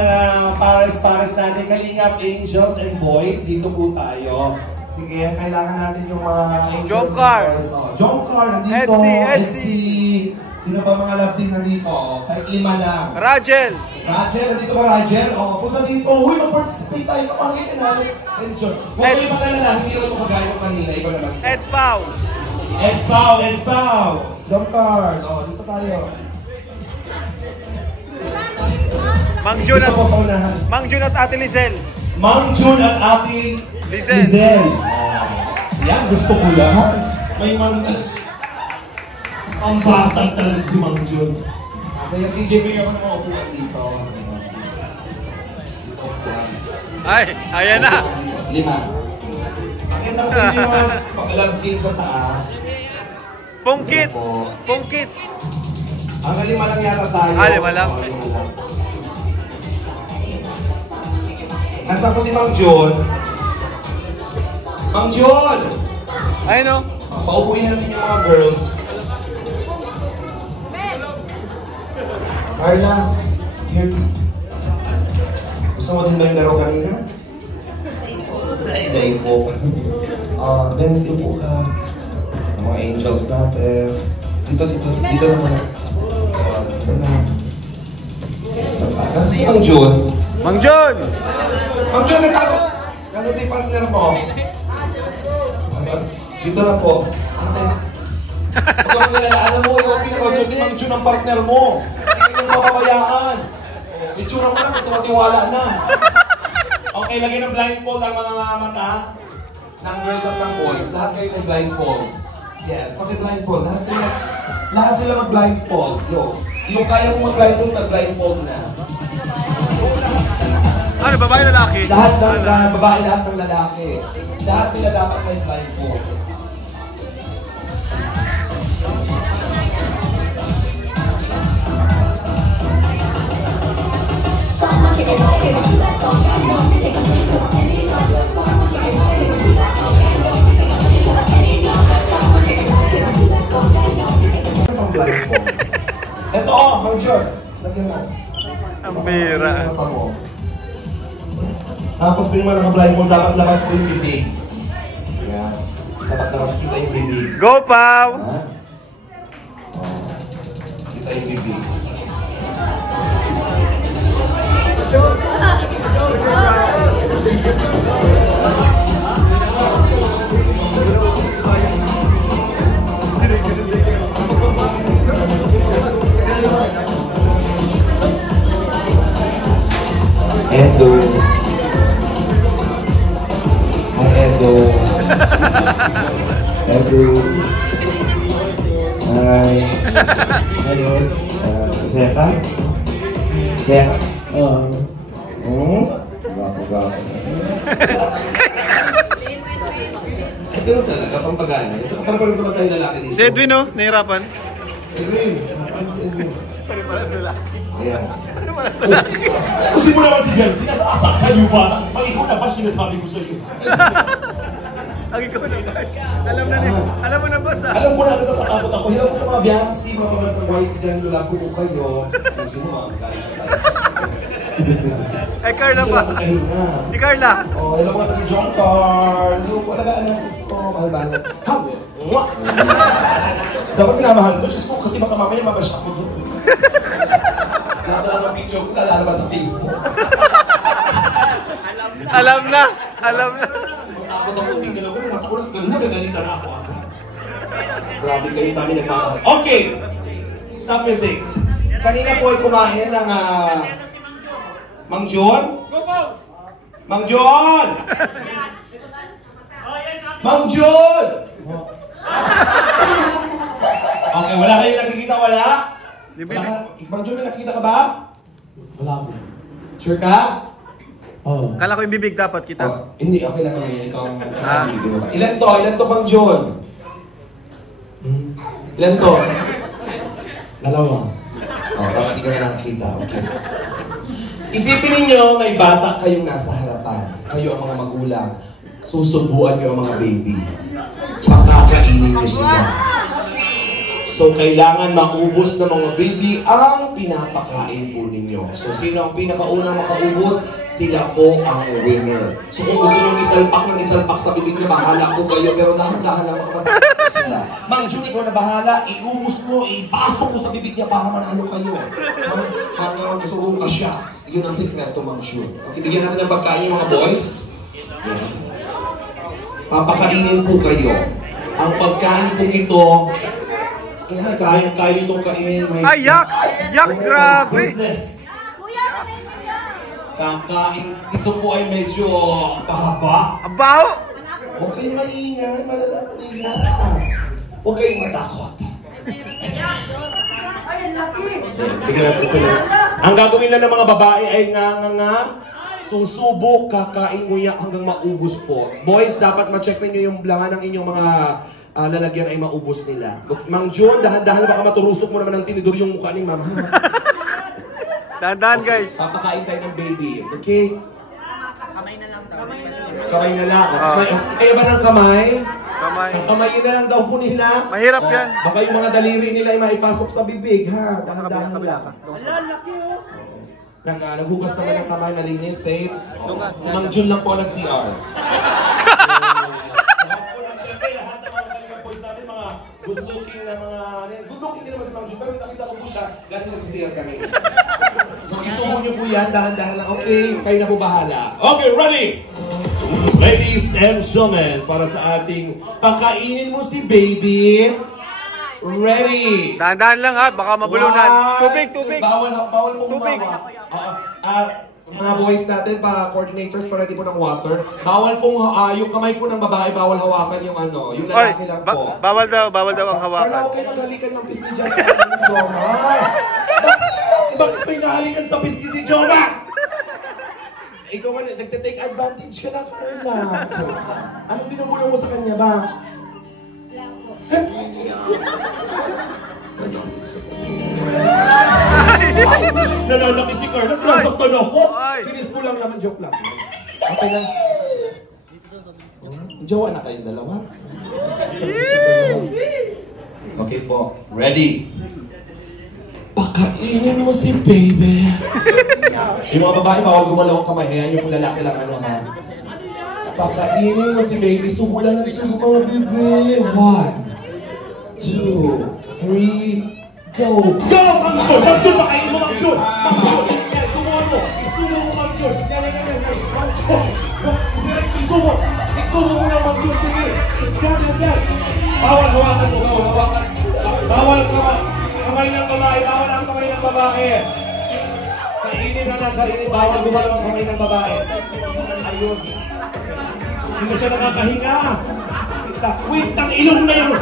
pares-pares natin. Kalingap, angels and boys. Dito po tayo. Sige, kailangan natin yung mga angels Jomcar. and boys. Oh, Jomcar, nandito. Edsy. Sino pa mga love team nandito? Kay Ima lang. Rachel. Nandito ba Rachel? Punta dito. Uy, mag-participate tayo. Kapangin na. Let's enjoy. Huwag kayo magalala. Hindi naman ito kagaya ko kanina. Iba naman. Ed Pao. Jomcar. Dito tayo. Mang Jun at Ate Lizelle. Mang Jun at Ate Lizelle. Yan, gusto ko yan. May ang basag talaga si Mang Jun. Kaya si JB ako na maupuan dito. Ay, ayan na. 5. Pakita mo yung pag-love team sa taas. Pungkit. Ang 5 lang yata tayo. 5 lang. Nasaan po si Mang Jun? Mang Jun! Ayun o. Paupuin natin yung mga girls. Carla, here. Gusto mo din ba yung laro kanina? day po. Benz, po ka. Ang mga angels natin. Dito na muna. Dito na. Saan pa? Nasa si Mang Jun. Mang Jun! Mang Jun, nagtago! Nasa si partner mo. Dito na po. Ate. Huwag kang nila, alam mo, yung pinakasunod ni Mang Jun ang partner mo. Hindi yung mapabayaan. Itsura mo na kung tumatiwala na. Okay, lagay ng blindfold ang mga mata ng girls at ng boys. Lahat kayo ng blindfold. Yes, paki-blindfold. Lahat sila mag-blindfold. Yung kaya mong mag-blindfold, mag-blindfold na. Ano, babae lalaki? Lahat ng babae, lahat ng lalaki. Lahat sila dapat may blindfold. Ito, Mang Jun. Lagyan mo. Ang bira. Tapos po yung mga naka-blindfold, dapat labas po yung bibig. Ayan. Dapat labas kita yung bibig. Go, Pao! Kita yung bibig. Edo. Hi, Edo. Edo. Hi. Hello. Seka? Seka? Gapo. Ito talaga, pampagana. Tsaka parang naman tayo lalaki dito. Si Edwin, no? Nahirapan. Edwin. Pariparas lalaki. Ayan. Pariparas lalaki. Kasi mo naman si Jan, sinasasak kayo ba? Pag ikaw na ba sinasabi ko sa iyo? Ang ikaw na ba? Alam mo na ba sa? Alam mo na kasi tatakot ako. Hirap ko sa mga Beyonce, mga pamansang white dyan, lulago ko kayo. Kung sino mga Ay, Carla pa. Si Carla. Oh, hello mga taga-John Carl. Hello, alagaan na. Oh, mahal-mahal. Dapat pinamahal ko. Diyos ko, kasi baka mamaya mabash ako doon. Nakatala ng picture ko, nalalabas sa Facebook. Alam na. Takot ako, tingnan ako. Natakulat ko, nagagalitan ako agad. Grabe kayo, dami nagmamahal. Okay! Stop music. Kanina po ay kumain ng Mang Jun? Mang Jun! Mang Jun! Okay, wala kayong nakikita, wala? Mang Jun, may nakikita ka ba? Wala po. Sure ka? Oo. Kala ko yung bibig dapat kita. Hindi, okay lang naman ito ang bibig mo ba? Ilan to, Mang Jun? Ilan to? Dalawa. Bakit di ka na nakakita? Okay. Isipin ninyo, may bata kayong nasa harapan. Kayo ang mga magulang. Susubuan nyo ang mga baby. Tsaka kakainin nyo sila. So, kailangan maubos ng mga baby ang pinapakain po ninyo. So, sino ang pinakaunang makaubos? Sila po ang winner. So, kung gusto nyo isalpak sa bibig niya, bahala po kayo. Pero dahan-dahan lang makamasakit po sila. Mang Jun, ikaw na bahala. Iubos mo, ipasok mo sa bibig niya para manalo kayo. Hanggang magsuong ka siya. Yun ang sikreto, Mang Jun. Okay, bigyan natin ng pagkain mga boys. Yeah. Papakainin po kayo. Ang pagkain po ito, kaya itong kainin. Ay, yaks! Yaks, grabe! Kakain, ito po ay medyo pahaba. Abaw! Huwag kayong maingay, malalaman nila. Huwag kayong matakot. Bigyan natin sila. Ang gagawin lang ng mga babae ay susubok, kakain nguya hanggang maubos po. Boys, dapat ma-check ninyo yung laman ng inyong mga lalagyan ay maubos nila. Mang Jun, dahan-dahan baka maturusok mo naman ng tinidor yung mukha ni Mama. Dahan-dahan guys. Papakain tayo ng baby, okay? Kamay na lang daw. Kamay na lang. Kaya ba ng kamay? Kamay. Kamayin na lang daw po nila. Mahirap yan. Baka yung mga daliri nila ay maipasok sa bibig, ha? Dahan-dahan lang. Naghugas naman ng kamay, nalinis, safe. Si Mang Jun lang po nag-CR. ng mga... Good looking din naman si Mang Jun, pero nakita ko po siya, galing siya sa CR kanina. So isubo niyo po yan, dahan-dahan lang. Okay, kayo na po bahala. Okay, ready? Ladies and gentlemen, para sa ating pakainin mo si baby. Ready? Dahan-dahan lang ha, baka mabulunan. Tubig, tubig. Bawal pong tubig. Mga boys natin, coordinators, para di po ng water. Bawal pong, yung kamay po ng babae, bawal hawakan yung ano, yung lalaki lang po. Bawal daw ang hawakan. Wala, okay, maghalikan ng pisngi dyan sa akin ni Joma. Bakit may nahalikan sa pisngi si Joma? Ikaw nga, nagte-take advantage ka na, Carla. Anong binubulong mo sa kanya ba? Nalalakit si Carla, sinasaktan ako. Sinis ko lang naman, joke lang. Okay na. Jowa na kayong dalawa. Okay po, ready? Pakainin mo si baby. Yung mga babae, bawal gumalaw ang kamay. Ayan yung lalaki lang, ano ha? Pakainin mo si baby. Subo lang ng subo, mga baby. 1, 2, 3, go! Go! Mang Jun! Mang Jun! Pakainin mo, Mang Jun! Mang Jun! Yan, sumuhan mo! Isumo mo, Mang Jun! Yan! Mang Jun! Isumo! Isumo mo na, Mang Jun! Sige! Yan! Bawal hawakan mo! Bawal hawakan! Bawal kamay ng babae! Bawal ang kamay ng babae! Kainin na kainin! Bawal gumalaw ang kamay ng babae! Ayos! Hindi na siya nakakahinga! Wait lang! Ilong na yun!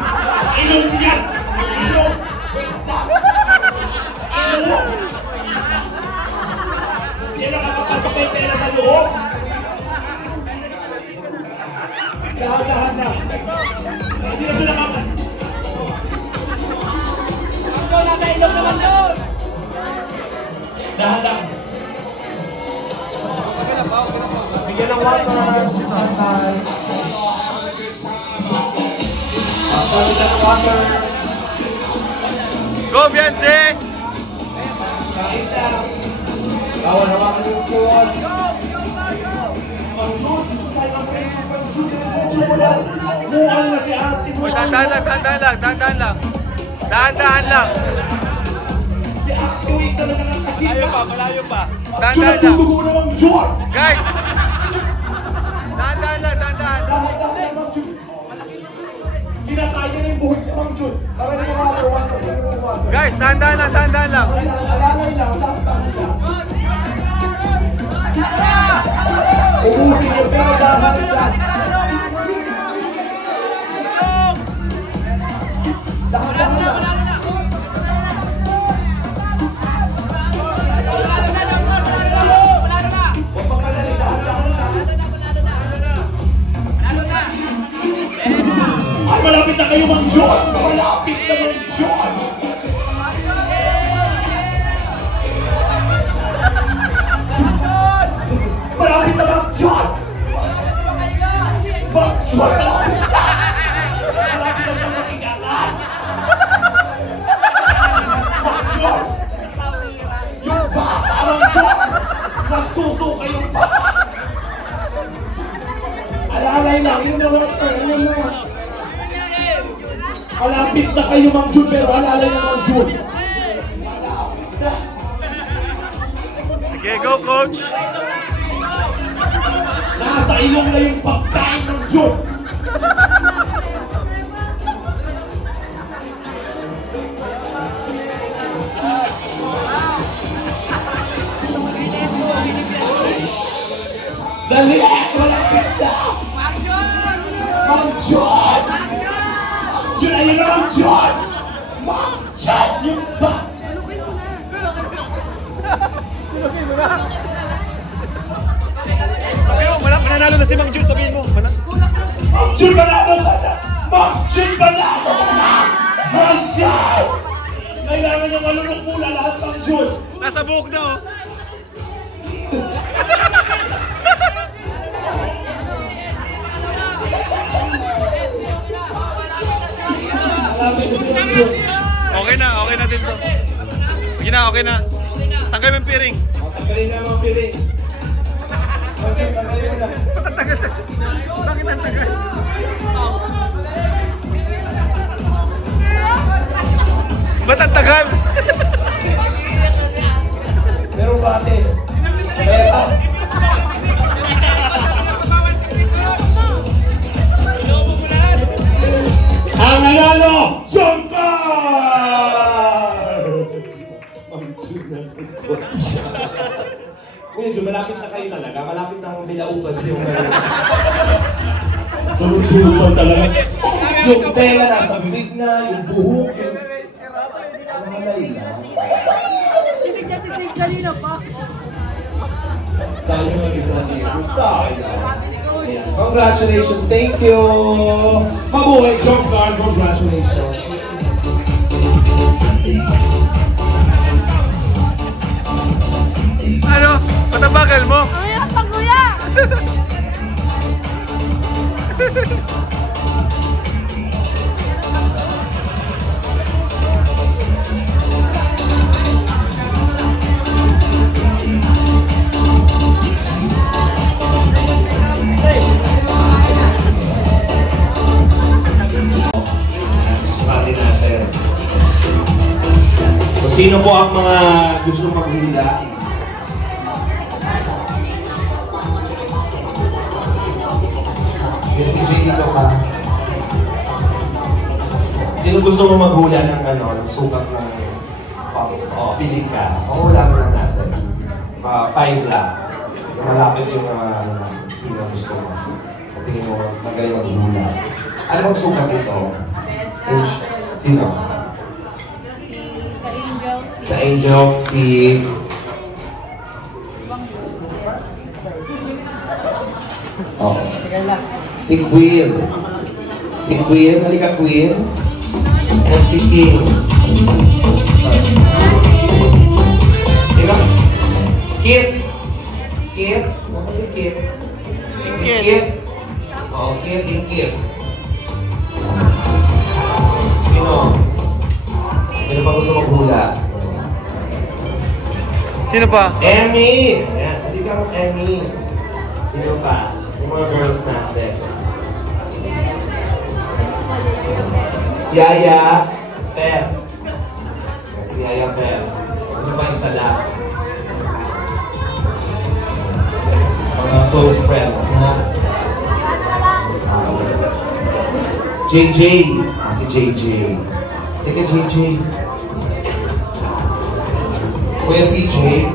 Ilong yan! Ilong! Ilong! Hindi na nakapasok yung pera sa loob! Dahan-dahan na! Hindi na siya nakapasok! Nasa ilong naman doon! Dahan-dahan! Bigyan ng water! Santay! Bigyan ng water! Go, Beyonce! Kain lang! Bawal hawakan yung food! Mukhang na si ate mo! Dahan-dahan lang! Dahan-dahan lang! Si ate mo yung talaga nakakita! Malayo pa! Dahan-dahan lang! Guys! Dahan-dahan lang! Kinakaya na yung buhit ni Mang Jun! Para na yung water! Guys, dahan-dahan lang! Alalay lang! Ubusin yung pero dahan-dahan! Dahan-dahan lang! Malapit na kayo, Mang Jun! Malapit na, Mang Jun! Malapit na, Mang Jun! Mang Jun, malapit na! Malapit na siyang makikatan! Mang Jun! Yung bata, Mang Jun! Nagsusuka yung bata! Alalay lang, yun na water, yun na water! Malapit na kayo, Mang Jun, pero alalay na, Mang Jun. Malapit na. Sige, go, coach! Nasa ilong na yung pagkain ng Jun. Dali! Malapit na! Mang Jun! Jun, ayun na, Mang Jun! Mang Jun! Yung ba? Sabi mo, mananalo na si Mang Jun, sabihin mo. Mang Jun, manalo ka na! Mang Jun, manalo ka na! Mang Jun! Kailangan niya malulong mula lahat, Mang Jun! Nasa buhok na, oh! Okay na din to. Okay na. Tanggal mo yung piring. Tanggalin na mga piring. Okay, tanggalin mo na. Bakit ang tagal? Ba't ang tagal? Pero bakit? Kaya ba? Ang nanalo, John Carl! Medyo malapit na kayo talaga. Malapit na akong bilaupan yung... Sunod-sunod talaga. Yung tenga nasa bibig na, yung buhok, yung... Halay lang. Titig kanina pa. Sayang yung isa dito. Sayang. Congratulations. Thank you. Mabuhay, John Carl. Congratulations. Ano? Patabagal mo? Ang hirap pagluya! Susukatin natin. So, sino po ang mga gusto maghula? Yes, si Jay, dito ka. Sino gusto mo maghula ng ano, ng sukat ng pili ka? Mahula mo lang natin. 5 lang. Malapit yung sino gusto mo. Sa tingin mo, magaling maghula. Ano bang sukat ito? Sino? Sa Angels, si... Oh. Si Queen. Si Queen. Halika, Queen. And si King. Diba? Kit. Kit. Ano si Kit? Kit. Oh, Kit and Kit. Sino? Sino pa gusto maghula? Sino pa? Emmy! Ayan, halika mo, Emmy. Sino pa? Yung mga girls natin. Yaya Pep. Si Yaya Pep. Ano pa yung sa last? Mga close friends na. JJ. Si JJ. Teka, JJ. Kuya CJ.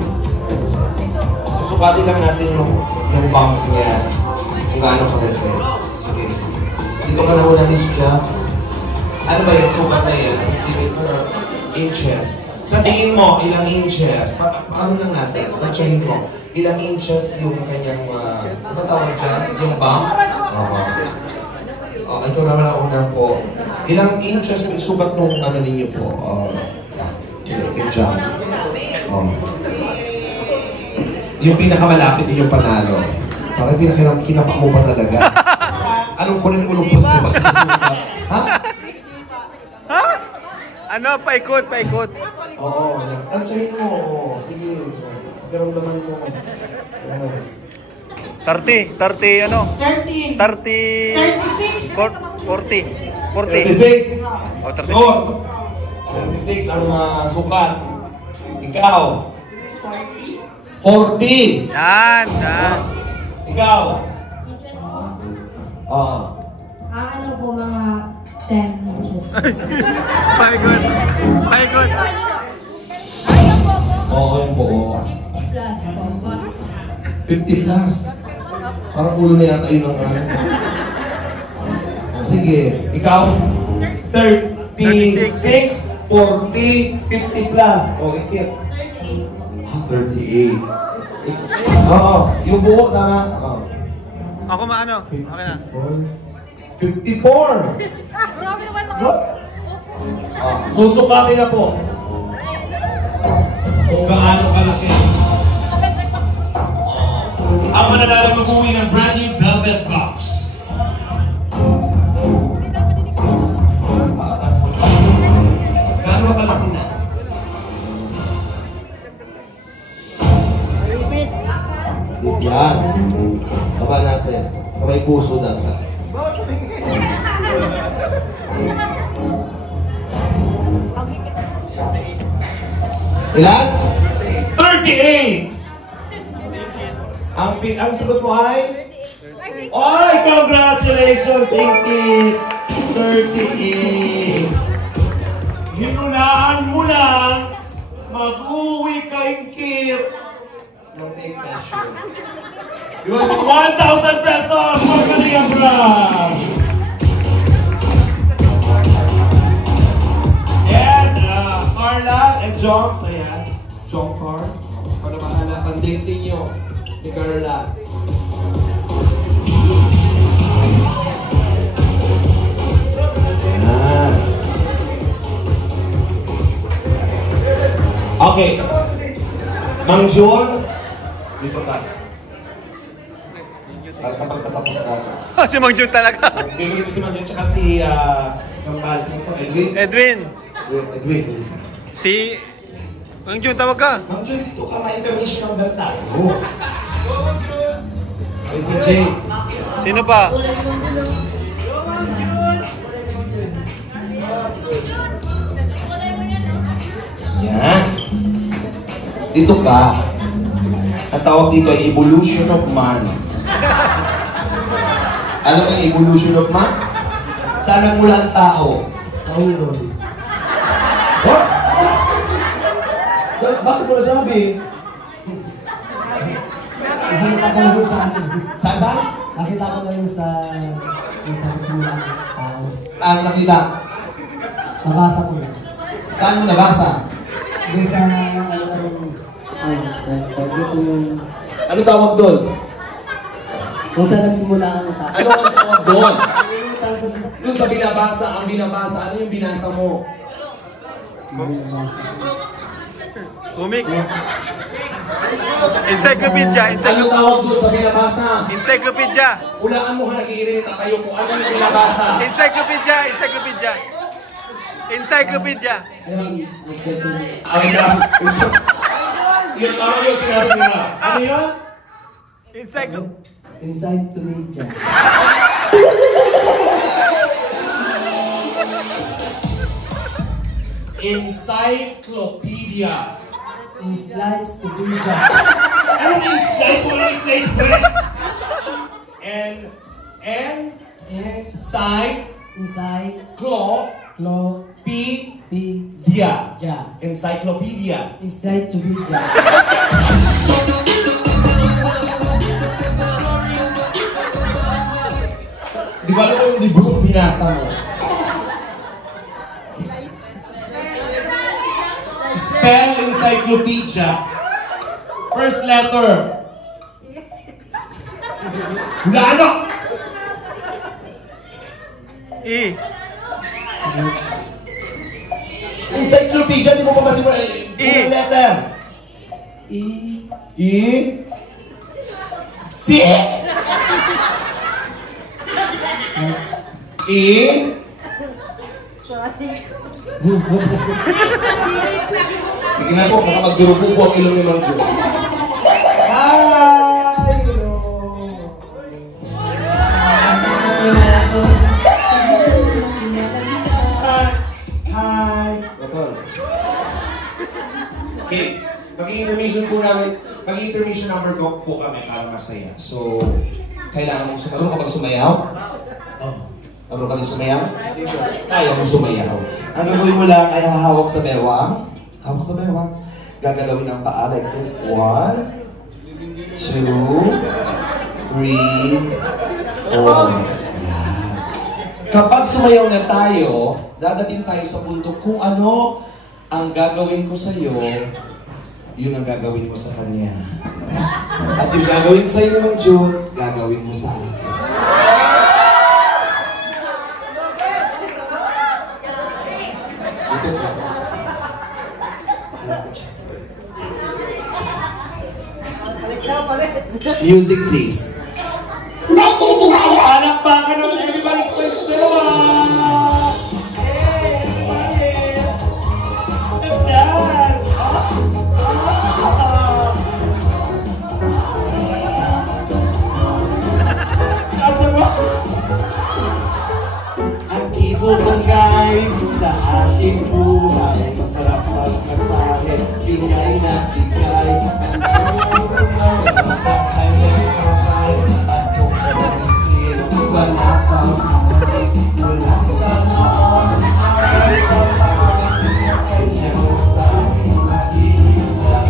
Susukatin lang natin yung bump niya. Kung gaano kalaki. Sige. Dito ka na muna, Miss Jack. Ano ba yung sukat na yan? Inches. Sa tingin mo, ilang inches? Ano lang natin? Tansyahin mo. Ilang inches yung kanyang, ano tawag dyan? Yung bump? Oo. Ito naman ang unang po. Ilang inches yung sukat nung ano ninyo po? Kay Jack. Yung pinakamalapit yung panalo. Parang kinapa mo pa talaga. Anong kunin-ulupot ko ba? Ha? Ha? Ano? Paikot, paikot. Oo. Tansyahin mo. Sige. Pakiramdaman mo. 30 ano? 30. 36. 40. 36. Oh, 36. 36 ang sukat. Ikaw. 40. Yan. Ikaw. Ano po mga 10 inches. Paikot. Oo, yun po. 50 plus po. 50 plus. Parang ulo na yata yun ang ano. Sige. Ikaw? 36, 40, 50 plus. O, ikit. 38. Oo. Yung buhok tama. Ako maano? Okay na. 54. Grabe naman lang. Susukatin na po. Kung gaano kalaki. Ang mananalo mag-uwi ng brand new Velvet Box. Gaano kalaki na? Yan. Baba natin. Kamay puso dapat. Ilan? 38! Ang sagot mo ay? Oy, congratulations, Ingkit! 38! Hinulaan mo lang, mag-uwi ka, Ingkit! Don't take pressure. You want 1,000 pesos for Kalinga Brad! And Carla and John, ayan. John Carr. Para bahala, pandate nyo ni Carla. Ayan. Okay. Mang John, dito ka. Para sa pagtatapos ka. Si Mang Jun talaga. Bibigyan ko si Mang Jun tsaka si Kambal. Edwin. Edwin. Edwin. Si Mang Jun, tawag ka. Mang Jun, dito ka. Ma-intermission ang tayo. Ay, si Jay. Sino pa? Yan. Dito ka. Ang tawag dito ay evolution of man. Alam mo yung evolution of man? Saan nagmula ang tao? Paulo. What? Bakit mo nasabi? Nakita ko lang sa akin. Saan? Nakita ko lang sa simula ng tao. Saan nakita? Nabasa ko lang. Saan mo nabasa? Doon sa ano tawag doon? Kung saan nagsimula ang tao. Ano ang tawag doon? Doon sa binabasa, ang binabasa, ano yung binasa mo? Comics. Encyclopedia. Ano tawag doon sa binabasa? Encyclopedia. Ulaan mo ha, nag-iirinit ang kayo kung ano yung binabasa. Encyclopedia. Yung tama yung sinabi nila. Ano yun? Encyclopedia. Encyclopedia. Encyclopedia. Ano yung slice? Ano yung slice bread? Encyclopedia. Encyclopedia. Di ba alam mo yung libro kung binasa mo? Spell encyclopedia. First letter. Ano? E. Encyclopedia, di mo pa masimula. Unang letter. E. C. E. Sige na po, baka magdurugo po ang ilong ni Mang Jo. Hi! Hi! Okay, pag-i-intermission po namin, pag-i-intermission number po kami para masaya. So, kailangan mong sumayaw. Marunong ka bang sumayaw? Marunong ka din sumayaw? Ayaw mong sumayaw. Ang gagawin mo lang ay hahawak sa bewang. Hawak sa bewang. Gagalawin ang paa like this. 1, 2, 3, 4. Kapag sumayaw na tayo, dadating tayo sa punto kung ano ang gagawin ko sa iyo, yun ang gagawin mo sa kanya. At yung gagawin sa iyo ng June, gagawin mo sa akin. Music please. Palakpakan ng everybody question. Ang ibubungay sa ating buhay. Masarap magkasabi, bigay na bigay. Sa kanyang kapal, at kung kalansin, wala pang mula sa noon, ay sa pangit, kanyang sa aking mag-iilang.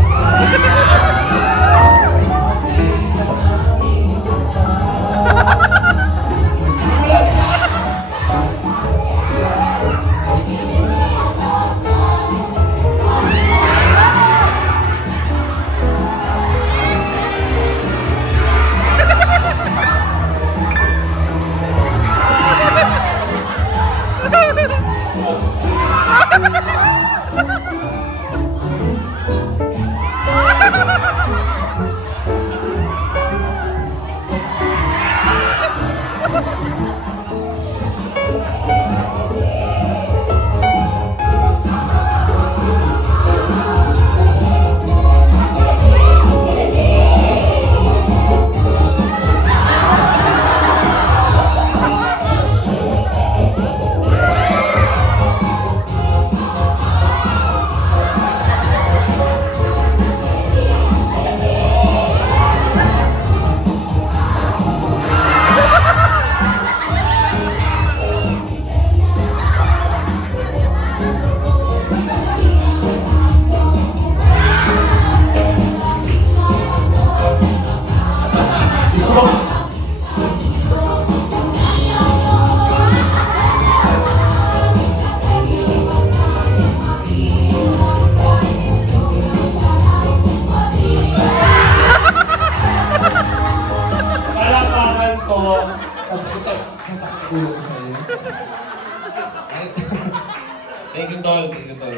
Thank you, Tol. Thank you, Tol.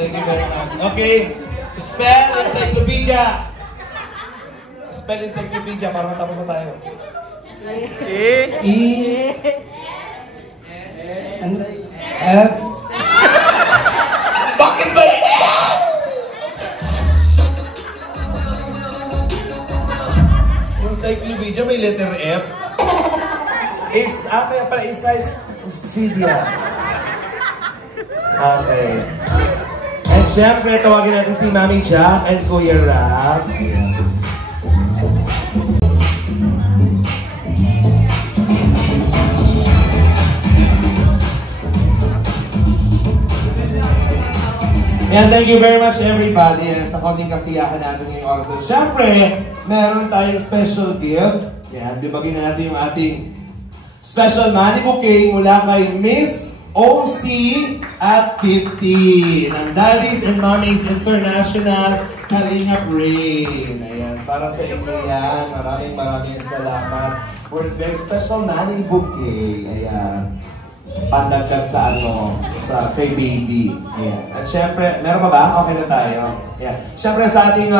Thank you very much. Okay. Spell encyclopedia. Spell encyclopedia para matapos na tayo. F. Bakit ba yun? Encyclopedia may letter F. Kaya pala encyclopedia. Okay. And syempre, tawagin natin si Mami Jack and Kuya Rab. And thank you very much everybody. And sa konting kasiyahan natin ngayong oras. So, syempre, meron tayong special gift. Yan, bibagin na natin yung ating special money bouquet mula kay Miss OC at 50 ng Daddies and Mommies International Kalingap Rain. Ayan, para sa inyo yan. Maraming salamat for a very special money bouquet. Ayan. Pandagdag sa sa kay baby. Ayan. At syempre, meron pa ba? Okay na tayo. Ayan. Syempre sa ating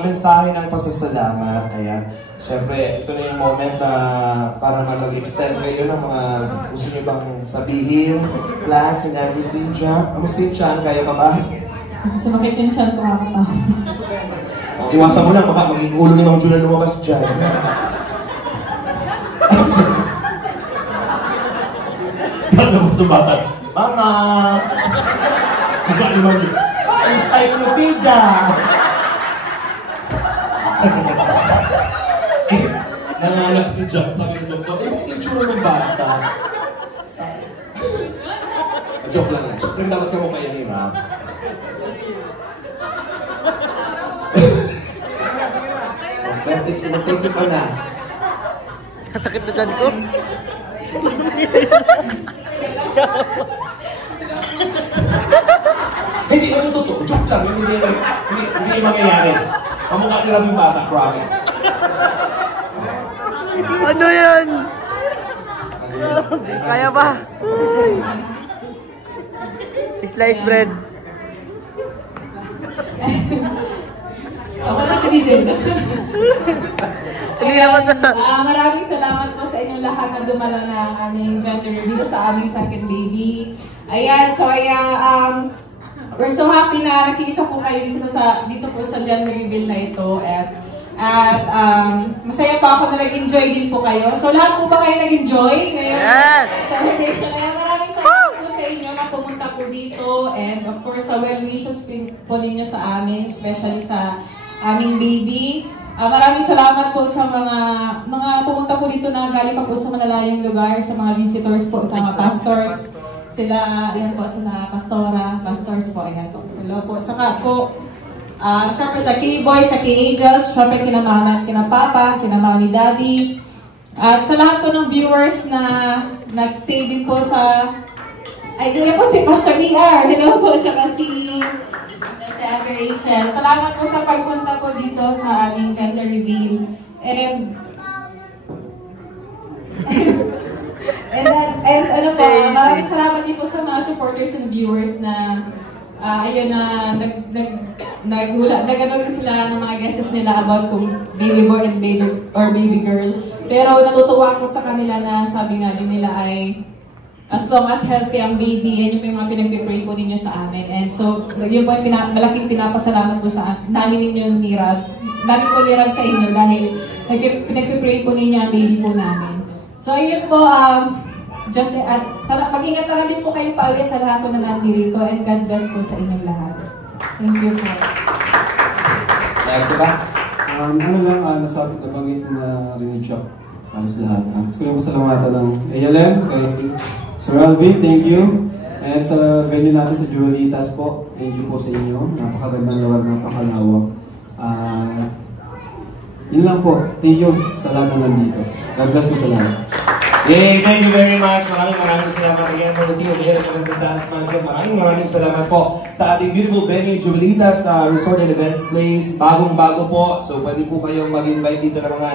mensahe ng pasasalamat. Ayan. Syempre, ito na yung moment na para mag-extend kayo ng mga gusto nyo bang sabihin, plans and everything. Jack, kamusta yung chan? Kaya pa ba? Sumakit yung chan ko kakatawa. Iwasan mo lang, baka maging ulo ni Mang Juna lumabas dyan. Pag-labas ng bata, Mama! Higa ni Mang Juna, encyclopedia! Nanganak si Jack, sabi ng doktor, may itsura ng bata. Joke lang lang. Pero dapat ka mo kaya ni Ma'am. Message mo, thank you ko na. Kasakit na dyan ko. Hindi, ano totoo? Joke lang. Hindi mangyayari. Kamukha nila yung bata, promise. Ano yan? Kaya ba? Slice bread. Ako lang tinisip. Maraming salamat po sa inyong lahat na dumalo ng aming gender reveal sa aming second baby. Ayan, so we're so happy na nakiisa po kayo dito po sa gender reveal na ito. At masaya pa ako na nag-enjoy din po kayo. So lahat po ba kayo nag-enjoy? Yes! Celebration. Kaya po dito, and of course sa well wishes po ninyo sa amin, especially sa aming baby. Maraming salamat po sa mga pumunta po dito na galing pa po sa malalayong lugar, sa mga visitors po, sa mga pastors. Sila, ayan po, sa pastors po, ayan po. Hello po. Saka po, syempre sa K-Boy, sa K-Angels, syempre kina mama at kina papa, kina mommy, daddy. At sa lahat po ng viewers na nag-stay din po sa... Ay, yun po si Pastor ER. Hello po, siya si Ate Rachel. Salamat po sa pagpunta po dito sa aming gender reveal. And ano po, maraming salamat din po sa mga supporters and viewers na ayun na nag-ano sila ng mga guesses nila about kung baby boy and baby girl. Pero natutuwa ako sa kanila na sabi nga din nila ay as long as healthy ang baby, yan yung mga pinag-pray po ninyo sa amin. And so, yun po yung malaking pinapasalamat po sa namin ninyo nirab. Namin po nirab sa inyo dahil pinag-pray po ninyo ang baby po namin. So, yun po, just at mag-ingat na lang din po kayo pauwi sa lahat po na nandito, and God bless po sa inyong lahat. Thank you po. Diba? Ano lang, nasabi na bangit na rin yung shop. Halos lahat. Gusto ko yung pasalamatan ng ALM, kay Sir Alvin, thank you. And sa venue natin sa Juelitas po, thank you po sa inyo. Napakagandang lugar, napakalawak. Yun lang po. Thank you sa lahat na nandito. God bless po sa lahat. Yay! Thank you very much. Maraming salamat again for the team of the Head of the Dance Management. Maraming salamat po sa ating beautiful venue, Juelitas Resort and Events Place. Bagong-bago po. So pwede po kayong mag-invite dito ng mga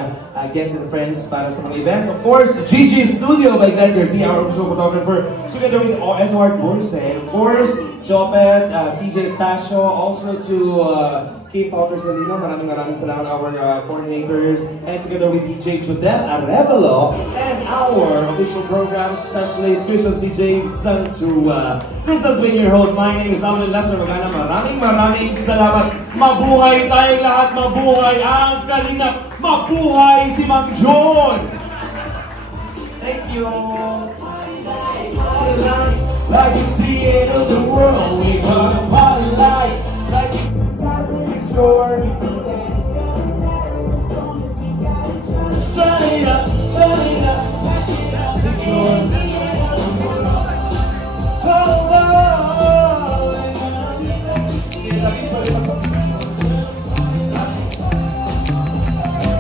guests and friends para sa mga events. Of course, Gigi Studio by Glenn Garcia, our official photographer, together with Edward Borse. And of course, Jopet, CJ Stasio, also to Kim Pauter Salino, maraming salamat our coordinators, and together with DJ Judel Arevalo and our official program specialist, Christian CJ Santua. This has been your host. My name is Alan Lester Magana. Maraming salamat. Mabuhay tayong lahat. Mabuhay ang Kalingap. Mabuhay si Ma'am John. Thank you. Like you see it in the world, we gonna party like you turn it up, patch it up, the joy.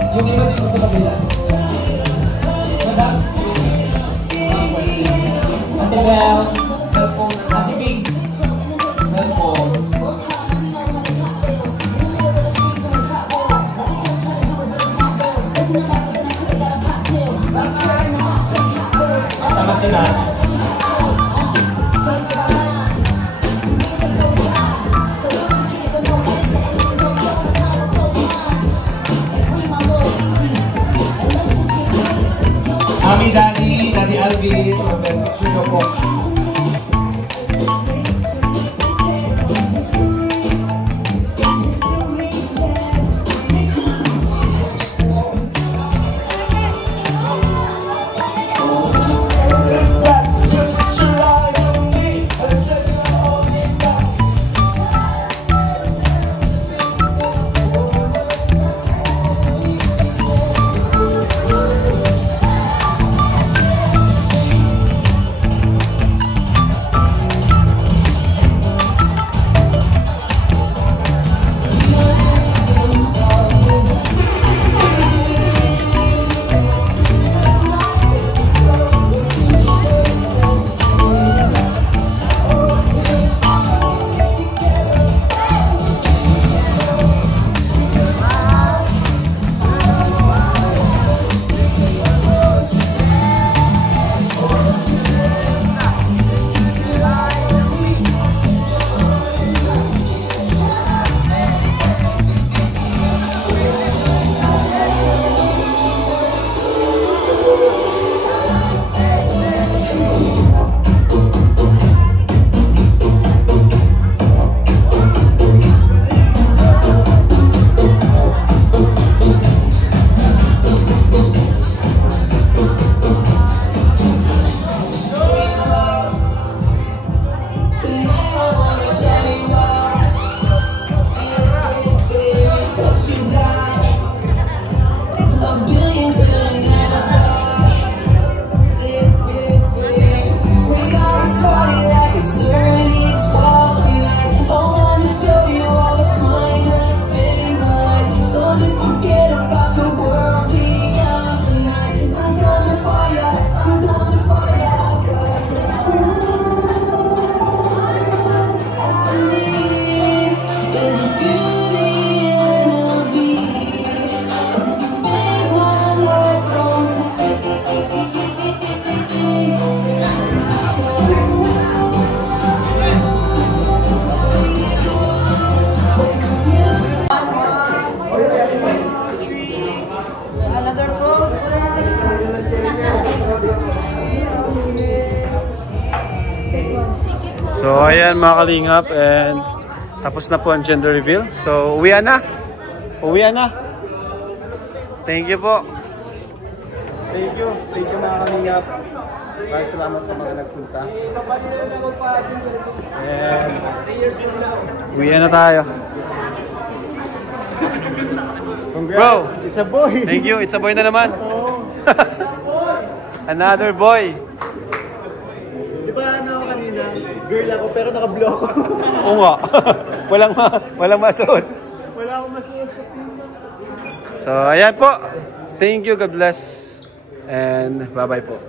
Yung iba dito sa kabila. Madam? Ate Bel, cellphone, Ate Big, cellphone. Sama sila. Ami Daddy Alvin, picture ko po. So ayan mga kalingap, and tapos na po ang gender reveal. So uwian na. Uwian na. Thank you po. Thank you mga kalingap. Maraming salamat sa mga nagpunta. And uwian na tayo. Congrats, bro, it's a boy. Thank you, it's a boy na naman. Another boy. Di ba kanina, girl ako pero naka-blue ako. Oo nga. walang masuot. Wala akong masuot. So, ayan po. Thank you, God bless. And bye-bye po.